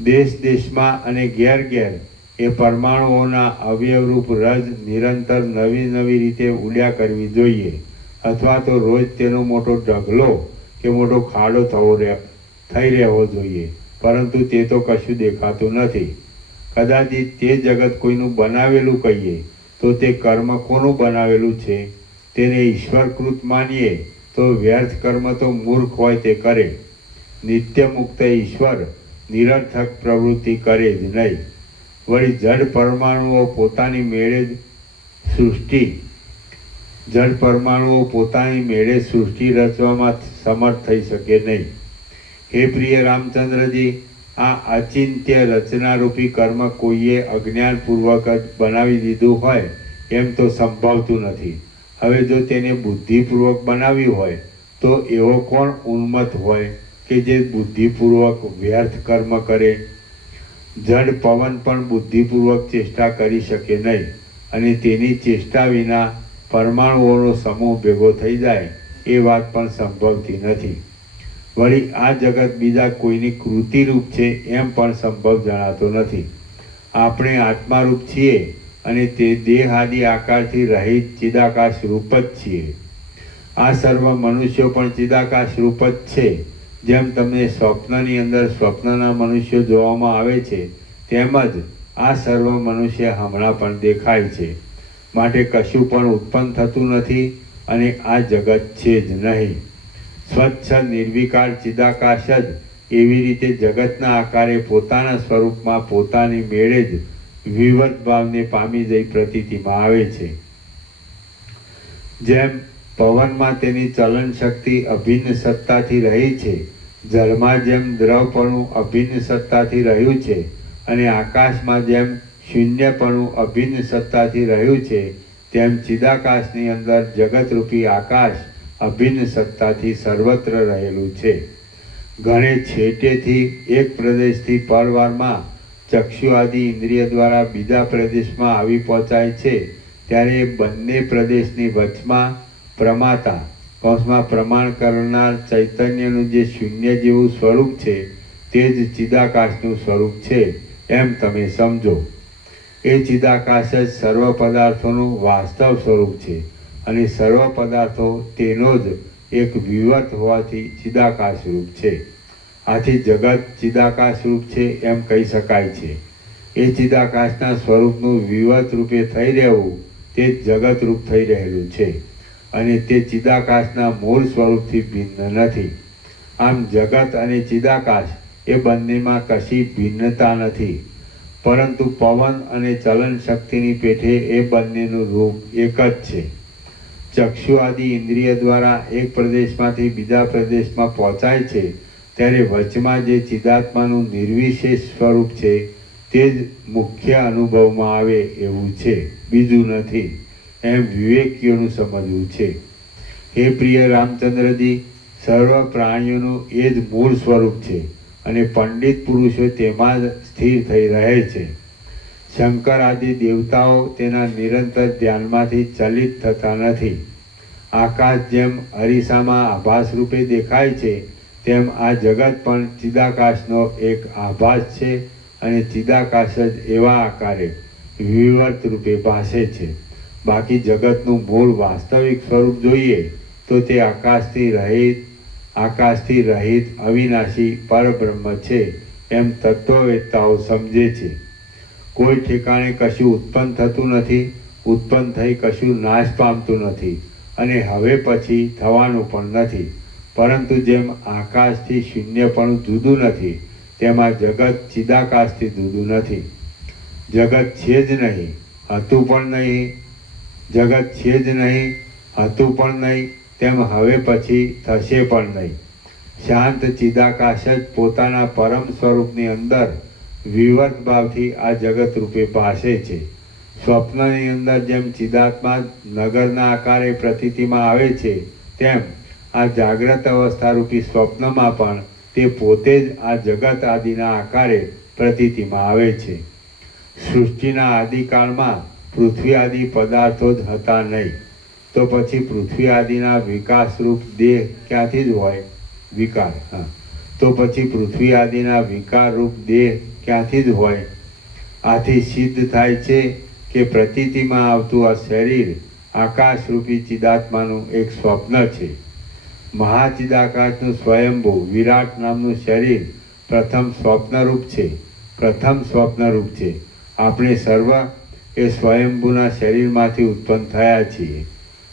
દેશ દેશમાં અને ઘેર ઘેર એ પરમાણુઓના અવયવરૂપ રજ નિરંતર નવી નવી રીતે ઉડ્યા કરવી જોઈએ, અથવા તો રોજ તેનો મોટો ઢગલો કે મોટો ખાડો થઈ રહેવો જોઈએ. પરંતુ તે તો કશું દેખાતું નથી. કદાચ તે જગત કોઈનું બનાવેલું કહીએ તો તે કર્મ કોનું બનાવેલું છે? તેને ઈશ્વરકૃત માનીએ તો વ્યર્થ કર્મ તો મૂર્ખ હોય તે કરે. નિત્ય મુક્ત ઈશ્વર નિરર્થક પ્રવૃત્તિ કરે જ નહીં. વળી જડ પરમાણુઓ પોતાની મેળે સૃષ્ટિ રચવામાં સમર્થ થઈ શકે નહીં. હે પ્રિય રામચંદ્રજી, આ અચિંત્ય રચનારૂપી કર્મ કોઈએ અજ્ઞાનપૂર્વક જ બનાવી દીધું હોય એમ તો સંભવતું નથી. હવે જો તેને બુદ્ધિપૂર્વક બનાવ્યું હોય તો એવો કોણ ઉન્મત્ત હોય કે જે બુદ્ધિપૂર્વક વ્યર્થ કર્મ કરે? જડ પવન પણ બુદ્ધિપૂર્વક ચેષ્ટા કરી શકે નહીં, અને તેની ચેષ્ટા વિના પરમાણુઓનો સમૂહ ભેગો થઈ જાય એ વાત પણ સંભવતી નથી. વળી આ જગત બીજા કોઈની કૃતિરૂપ છે એમ પણ સંભવ જણાતો નથી. આપણે આત્મારૂપ છીએ અને તે દેહાદિ આકારથી રહિત ચિદાકાશ રૂપ જ છીએ. આ સર્વ મનુષ્યો પણ ચિદાકાશ રૂપ જ છે. જેમ તમને સ્વપ્નની અંદર સ્વપ્નના મનુષ્યો જોવામાં આવે છે, તેમજ આ સર્વ મનુષ્ય હમણાં પણ દેખાય છે. માટે કશું પણ ઉત્પન્ન થતું નથી અને આ જગત છે જ નહીં. સ્વચ્છ નિર્વિકાર ચિદાકાશ જ એવી રીતે જગતના આકારે પોતાના સ્વરૂપમાં પોતાની મેળે જ વિવત ભાવને પામી જઈ પ્રતીતિમાં આવે છે. જેમ પવનમાં તેની ચલન શક્તિ અભિન્ન સત્તાથી રહી છે, જળમાં જેમ દ્રવપણું અભિન્ન સત્તાથી રહ્યું છે, અને આકાશમાં જેમ શૂન્યપણું અભિન્ન સત્તાથી રહ્યું છે, તેમ ચિદાકાશની અંદર જગતરૂપી આકાશ અભિન્ન સત્તાથી સર્વત્ર રહેલું છે. ઘણે છેટેથી એક પ્રદેશથી પરવારમાં ચક્ષુ આદિ ઇન્દ્રિય દ્વારા બીજા પ્રદેશમાં આવી પહોંચાય છે, ત્યારે બંને પ્રદેશની વચમાં પ્રમાતા કૌંસમાં પ્રમાણ કરનાર ચૈતન્યનું જે શૂન્ય જેવું સ્વરૂપ છે તે જ ચિદાકાશનું સ્વરૂપ છે એમ તમે સમજો. એ ચિદાકાશ જ સર્વ પદાર્થોનું વાસ્તવ સ્વરૂપ છે, અને સર્વ પદાર્થો તેનો જ એક વિવર્ત હોવાથી ચિદાકાશ રૂપ છે. આથી જગત ચિદાકાશ રૂપ છે એમ કહી શકાય છે. એ ચિદાકાશના સ્વરૂપનું વિવર્ત રૂપે થઈ રહેવું તે જગત રૂપ થઈ રહેલું છે, અને તે ચિદાકાશના મૂળ સ્વરૂપથી ભિન્ન નથી. આમ જગત અને ચિદાકાશ એ બંનેમાં કશી ભિન્નતા નથી, પરંતુ પવન અને ચલન શક્તિની પેઠે એ બંનેનું રૂપ એક જ છે. ચક્ષુ આદિ ઇન્દ્રિય દ્વારા એક પ્રદેશમાંથી બીજા પ્રદેશમાં પહોંચાય છે, ત્યારે વચમાં જે ચિદાત્માનું નિર્વિશેષ સ્વરૂપ છે તે જ મુખ્ય અનુભવમાં આવે એવું છે, બીજું નથી, એમ વિવેકીઓનું સમજવું છે. હે પ્રિય રામચંદ્રજી, સર્વ પ્રાણીઓનું એ જ મૂળ સ્વરૂપ છે, અને પંડિત પુરુષો તેમાં જ સ્થિર થઈ રહે છે. શંકર આદિ દેવતાઓ તેના નિરંતર ધ્યાનમાંથી ચલિત થતા નથી. આકાશ જેમ અરીસામાં આભાસ રૂપે દેખાય છે, તેમ આ જગત પણ ચિદાકાશનો એક આભાસ છે, અને ચિદાકાશ જ એવા આકારે વિવર્ત રૂપે ભાસે છે. બાકી જગતનું મૂળ વાસ્તવિક સ્વરૂપ જોઈએ તો તે આકાશથી રહિત અવિનાશી પરબ્રહ્મ છે એમ તત્વવેત્તાઓ સમજે છે. કોઈ ઠેકાણે કશું ઉત્પન્ન થતું નથી, ઉત્પન્ન થઈ કશું નાશ પામતું નથી, અને હવે પછી થવાનું પણ નથી. પરંતુ જેમ આકાશથી શૂન્યપણું જુદું નથી, તેમાં જગત ચિદાકાશથી જુદું નથી. જગત છે જ નહીં, હતું પણ નહીં, જગત છે જ નહીં, હતું પણ નહીં, તેમ હવે પછી થશે પણ નહીં. શાંત ચિદાકાશ જ પોતાના પરમ સ્વરૂપની અંદર વિવર્ત ભાવથી આ જગત રૂપે ભાસે છે. સ્વપ્નની અંદર જેમ ચિદાત્મા નગરના આકારે પ્રતીતિમાં આવે છે, તેમ આ જાગ્રત અવસ્થા રૂપી સ્વપ્નમાં પણ તે પોતે જ આ જગત આદિના આકારે પ્રતીતિમાં આવે છે. સૃષ્ટિના આદિકાળમાં પૃથ્વી આદિ પદાર્થો જ હતા નહીં, તો પછી પૃથ્વી આદિના વિકાસરૂપ દેહ ક્યાંથી જ હોય? વિકાર. તો પછી પૃથ્વી આદિના વિકાર રૂપ દેહ ક્યાંથી જ હોય? આથી સિદ્ધ થાય છે કે પ્રતીતિમાં આવતું આ શરીર આકાશરૂપી ચિદાત્માનું એક સ્વપ્ન છે. મહાચિદાકાશનું સ્વયંભૂ વિરાટ નામનું શરીર પ્રથમ સ્વપ્નરૂપ છે. આપણે સર્વ એ સ્વયંભૂના શરીરમાંથી ઉત્પન્ન થયા છીએ.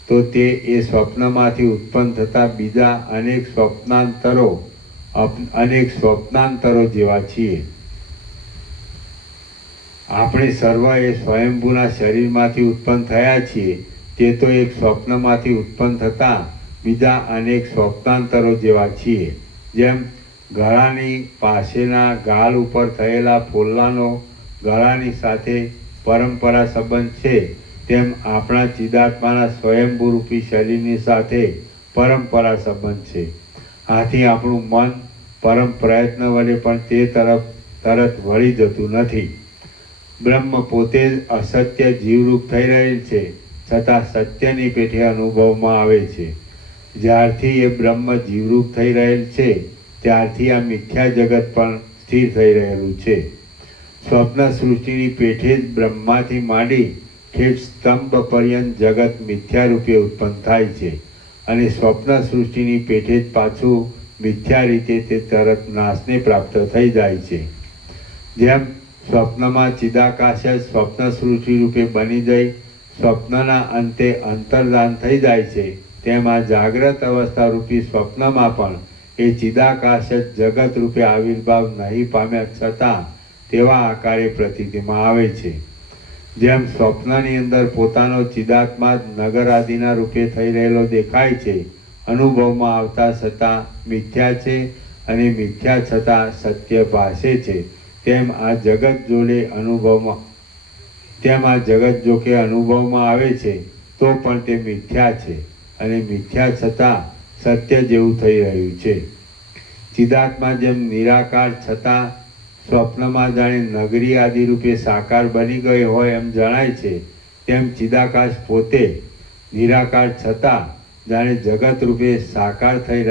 તો તે એ સ્વપ્નમાંથી ઉત્પન્ન થતા બીજા અનેક સ્વપ્નાંતરો જેવા છીએ. આપણે સર્વ એ સ્વયંભૂના શરીરમાંથી ઉત્પન્ન થયા છીએ. તે તો એક સ્વપ્નમાંથી ઉત્પન્ન થતા બીજા અનેક સ્વપ્નાંતરો જેવા છીએ. જેમ ગળાની પાસેના ગાલ ઉપર થયેલા ફોલ્લાનો ગળાની સાથે પરંપરા સંબંધ છે, તેમ આપણા ચિદાત્માના સ્વયંભૂરૂપી શરીરની સાથે પરંપરા સંબંધ છે. આથી આપણું મન પરમ પ્રયત્ન વડે પણ તે તરત વળી જતું નથી. બ્રહ્મ પોતે જ અસત્ય જીવરૂપ થઈ રહેલ છે, છતાં સત્યની પેઠે અનુભવમાં આવે છે. જ્યારથી એ બ્રહ્મ જીવરૂપ થઈ રહેલ છે, ત્યારથી આ મિથ્યા જગત પણ સ્થિર થઈ રહેલું છે. સ્વપ્ન સૃષ્ટિની પેઠે જ બ્રહ્માથી માંડી ઠેઠ સ્તંભ પર્યંત જગત મિથ્યા રૂપે ઉત્પન્ન થાય છે, અને સ્વપ્ન સૃષ્ટિની પેઠે જ પાછું મિથ્યા રીતે તે તરત નાશને પ્રાપ્ત થઈ જાય છે. જેમ સ્વપ્નમાં ચિદાકાશ જ સ્વપ્ન સૃષ્ટિ રૂપે બની જઈ સ્વપ્નના અંતે અંતર્ધાન થઈ જાય છે, તેમ આ જાગ્રત અવસ્થા રૂપી સ્વપ્નમાં પણ એ ચિદાકાશ જ જગત રૂપે આવિર્ભાવ નહીં પામ્યા છતાં તેવા આકારે પ્રતીતિમાં આવે છે. જેમ સ્વપ્નની અંદર પોતાનો ચિદાત્મા જ નગર આદિના રૂપે થઈ રહેલો દેખાય છે, અનુભવમાં આવતા છતાં મિથ્યા છે, અને મિથ્યા છતાં સત્ય ભાસે છે, તેમ આ જગત જોકે અનુભવમાં આવે છે તો પણ તે મિથ્યા છે, અને મિથ્યા છતાં સત્ય જેવું થઈ રહ્યું છે. ચિદાત્મા જેમ નિરાકાર છતાં સ્વપ્નમાં જાણે નગરી આદિ રૂપે સાકાર બની ગઈ હોય એમ જણાય છે, તેમ ચિદાકાશ પોતે નિરાકાર છતાં જાણે જગત રૂપે સાકાર થઈ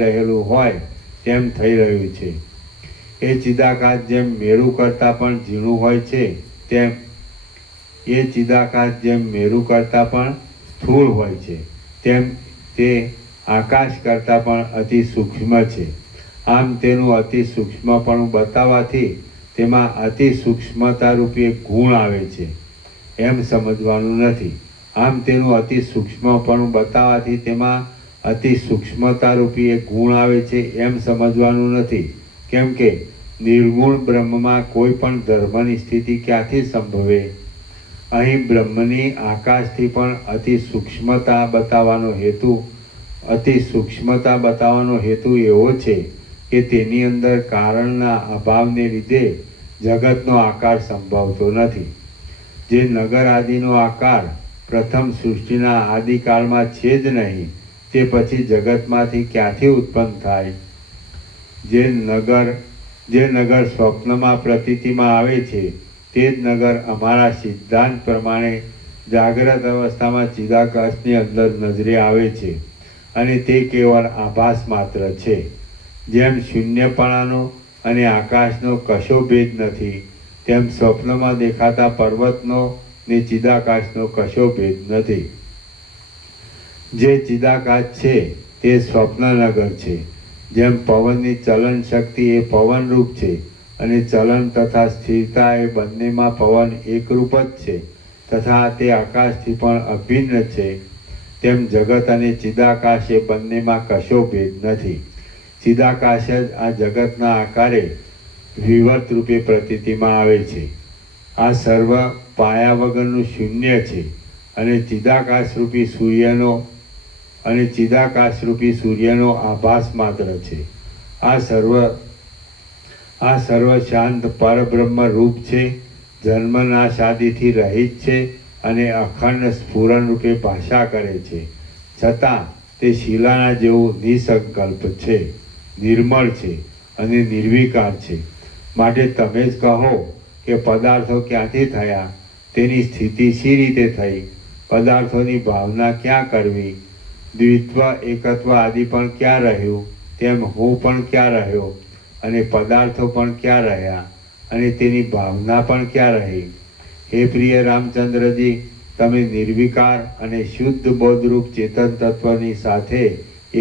રહેલું હોય તેમ થઈ રહ્યું છે. એ ચિદાકાશ જેમ મેરુ કરતાં પણ ઝીણું હોય છે, તેમ એ ચિદાકાશ જેમ મેરુ કરતાં પણ સ્થૂળ હોય છે, તેમ તે આકાશ કરતાં પણ અતિ સૂક્ષ્મ છે. આમ તેનું અતિ સૂક્ષ્મપણું બતાવવાથી તેમાં અતિ સૂક્ષ્મતા રૂપી એક ગુણ આવે છે એમ સમજવાનું નથી. આમ તેનું અતિ સૂક્ષ્મપણું બતાવવાથી તેમાં અતિ સૂક્ષ્મતા રૂપી એક ગુણ આવે છે એમ સમજવાનું નથી. કેમ કે નિર્ગુણ બ્રહ્મમાં કોઈ પણ ધર્મની સ્થિતિ ક્યાંથી સંભવે? અહીં બ્રહ્મની આકાશથી પણ અતિ સૂક્ષ્મતા બતાવવાનો હેતુ એવો છે કે તેની અંદર કારણના અભાવને લીધે જગતનો આકાર સંભવતો નથી. જે નગર આદિનો આકાર પ્રથમ સૃષ્ટિના આદિકાળમાં છે જ નહીં, તે પછી જગતમાંથી ક્યાંથી ઉત્પન્ન થાય? જે નગર સ્વપ્નમાં પ્રતીતિમાં આવે છે, તે જ નગર અમારા સિદ્ધાંત પ્રમાણે જાગ્રત અવસ્થામાં ચિદાકાશની અંદર નજરે આવે છે, અને તે કેવળ આભાસ માત્ર છે. જેમ શૂન્યપણાનો અને આકાશનો કશો ભેદ નથી, તેમ સ્વપ્નમાં દેખાતા પર્વતનો ને ચિદાકાશનો કશો ભેદ નથી. જે ચિદાકાશ છે તે સ્વપ્નનગર છે. જેમ પવનની ચલન શક્તિ એ પવનરૂપ છે, અને ચલન તથા સ્થિરતા એ બંનેમાં પવન એકરૂપ જ છે, તથા તે આકાશથી પણ અભિન્ન છે, તેમ જગત અને ચિદાકાશ એ બંનેમાં કશો ભેદ નથી. ચિદાકાશ જ આ જગતના આકારે વિવર્ત રૂપે પ્રતીતિમાં આવે છે. આ સર્વ પાયા વગરનું શૂન્ય છે, અને ચિદાકાશ રૂપી સૂર્યનો આભાસ માત્ર છે. આ સર્વ શાંત પરબ્રહ્મ રૂપ છે, જન્મનાશ આદિથી રહિત છે, અને અખંડ સ્ફુરણ રૂપે ભાષા કરે છે. છતાં તે શિલાના જેવું નિસંકલ્પ છે, નિર્મળ છે અને નિર્વિકાર છે. માટે તમે જ કહો કે પદાર્થો ક્યાંથી થયા, તેની સ્થિતિ શી રીતે થઈ, પદાર્થોની ભાવના ક્યાં કરવી, દ્વિત્વ એકત્વ આદિ પણ ક્યાં રહ્યું, તેમ હું પણ ક્યાં રહ્યો અને પદાર્થો પણ ક્યાં રહ્યા અને તેની ભાવના પણ ક્યાં રહી? હે પ્રિય રામચંદ્રજી, તમે નિર્વિકાર અને શુદ્ધ બોધરૂપ ચેતન તત્વની સાથે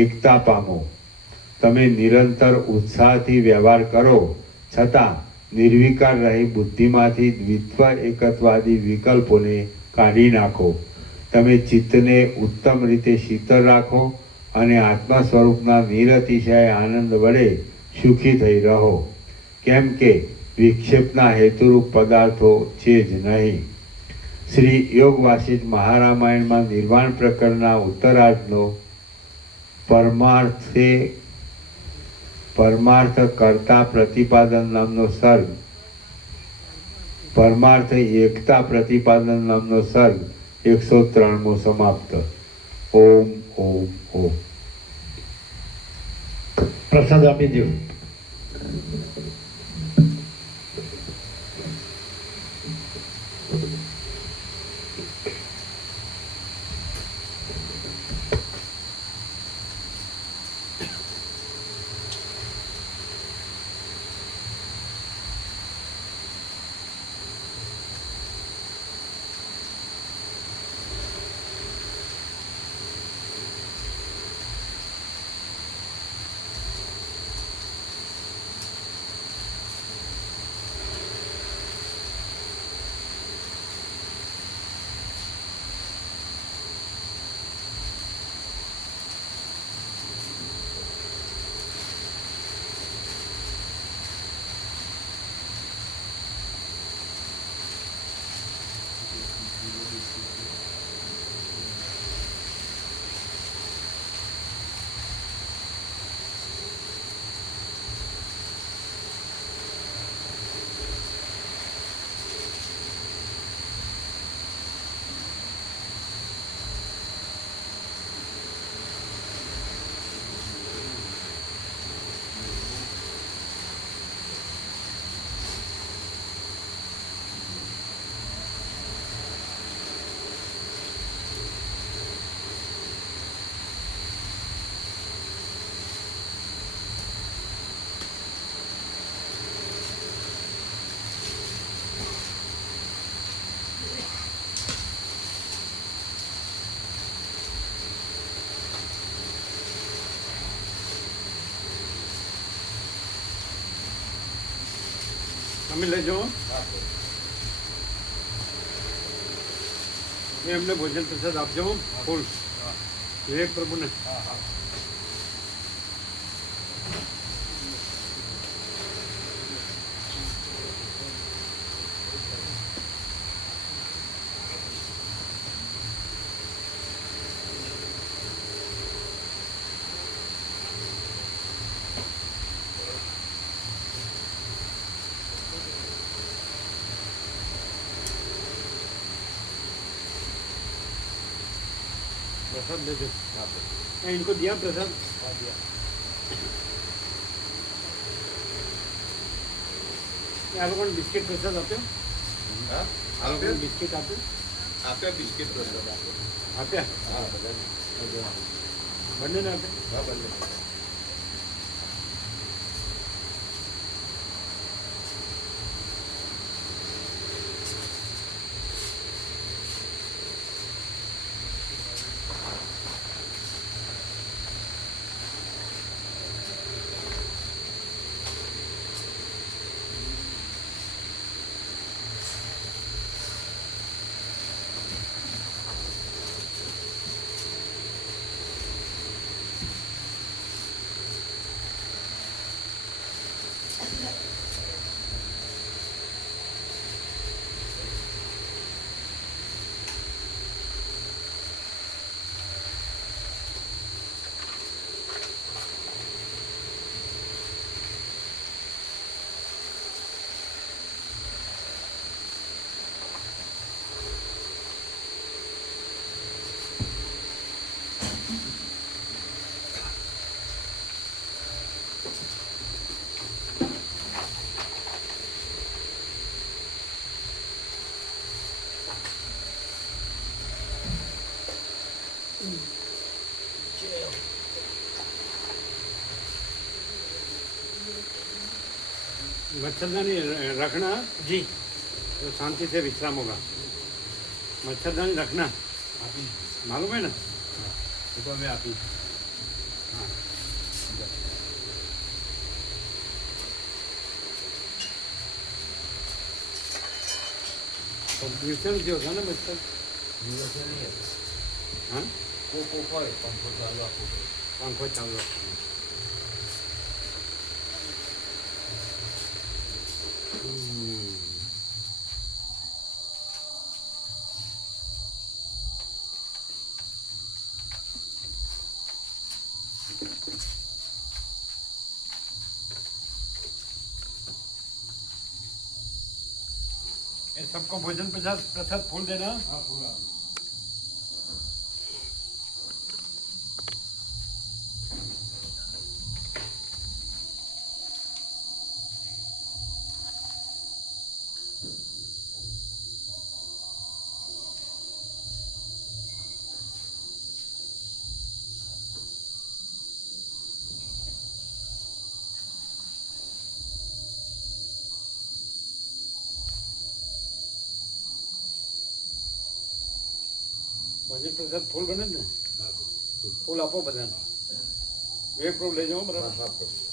એકતા પામો. તમે નિરંતર ઉત્સાહથી વ્યવહાર કરો છતાં નિર્વિકાર રહી બુદ્ધિમાંથી દ્વિત્વ એકત્વાદી વિકલ્પોને કાઢી નાખો. તમે ચિત્તને ઉત્તમ રીતે શીતળ રાખો અને આત્મા સ્વરૂપના નિરતિશય આનંદ વડે સુખી થઈ રહો. કેમ કે વિક્ષેપના હેતુરૂપ પદાર્થો છે જ નહીં. શ્રી યોગ વાસિષ્ઠ મહારામાયણમાં નિર્વાણ પ્રકરણના ઉત્તરાર્ધનો પરમાર્થ કરતા પ્રતિપાદન નામનો સર્ગ, પરમાર્થ એકતા પ્રતિપાદન નામનો સર્ગ 103મો સમાપ્ત. ઓમ ઓમ ઓમ. પ્રસાદ આપી દો. તમે લેજો. એમને ભોજન પ્રસાદ આપજો. ફૂલ વિવેક પ્રભુને. प्रसाद लेजो. इनको दिया प्रसाद. આ લોકોને બિસ્કિટ પ્રસાદ આપ્યો. આ લોકોને બિસ્કિટ આપ્યો. બિસ્કિટ પ્રસાદ આપ્યા. બંનેને આપ્યા. मच्छरदानी रखना जी तो शांति से विश्राम होगा। मच्छरदानी रखना मालूम है ना, तो अभी आप ही हाँ तो દિવસે નથી હોતા ને મચ્છર? હા પંખો ચાલુ રાખવાનો. ये सबको भोजन प्रसाद प्रसाद फूल देना. ભોજન પ્રસાદ ફૂલ બને જ ને, ફૂલ આપો બધાને. એક ફૂલ લઈ જાઓ બરાબર.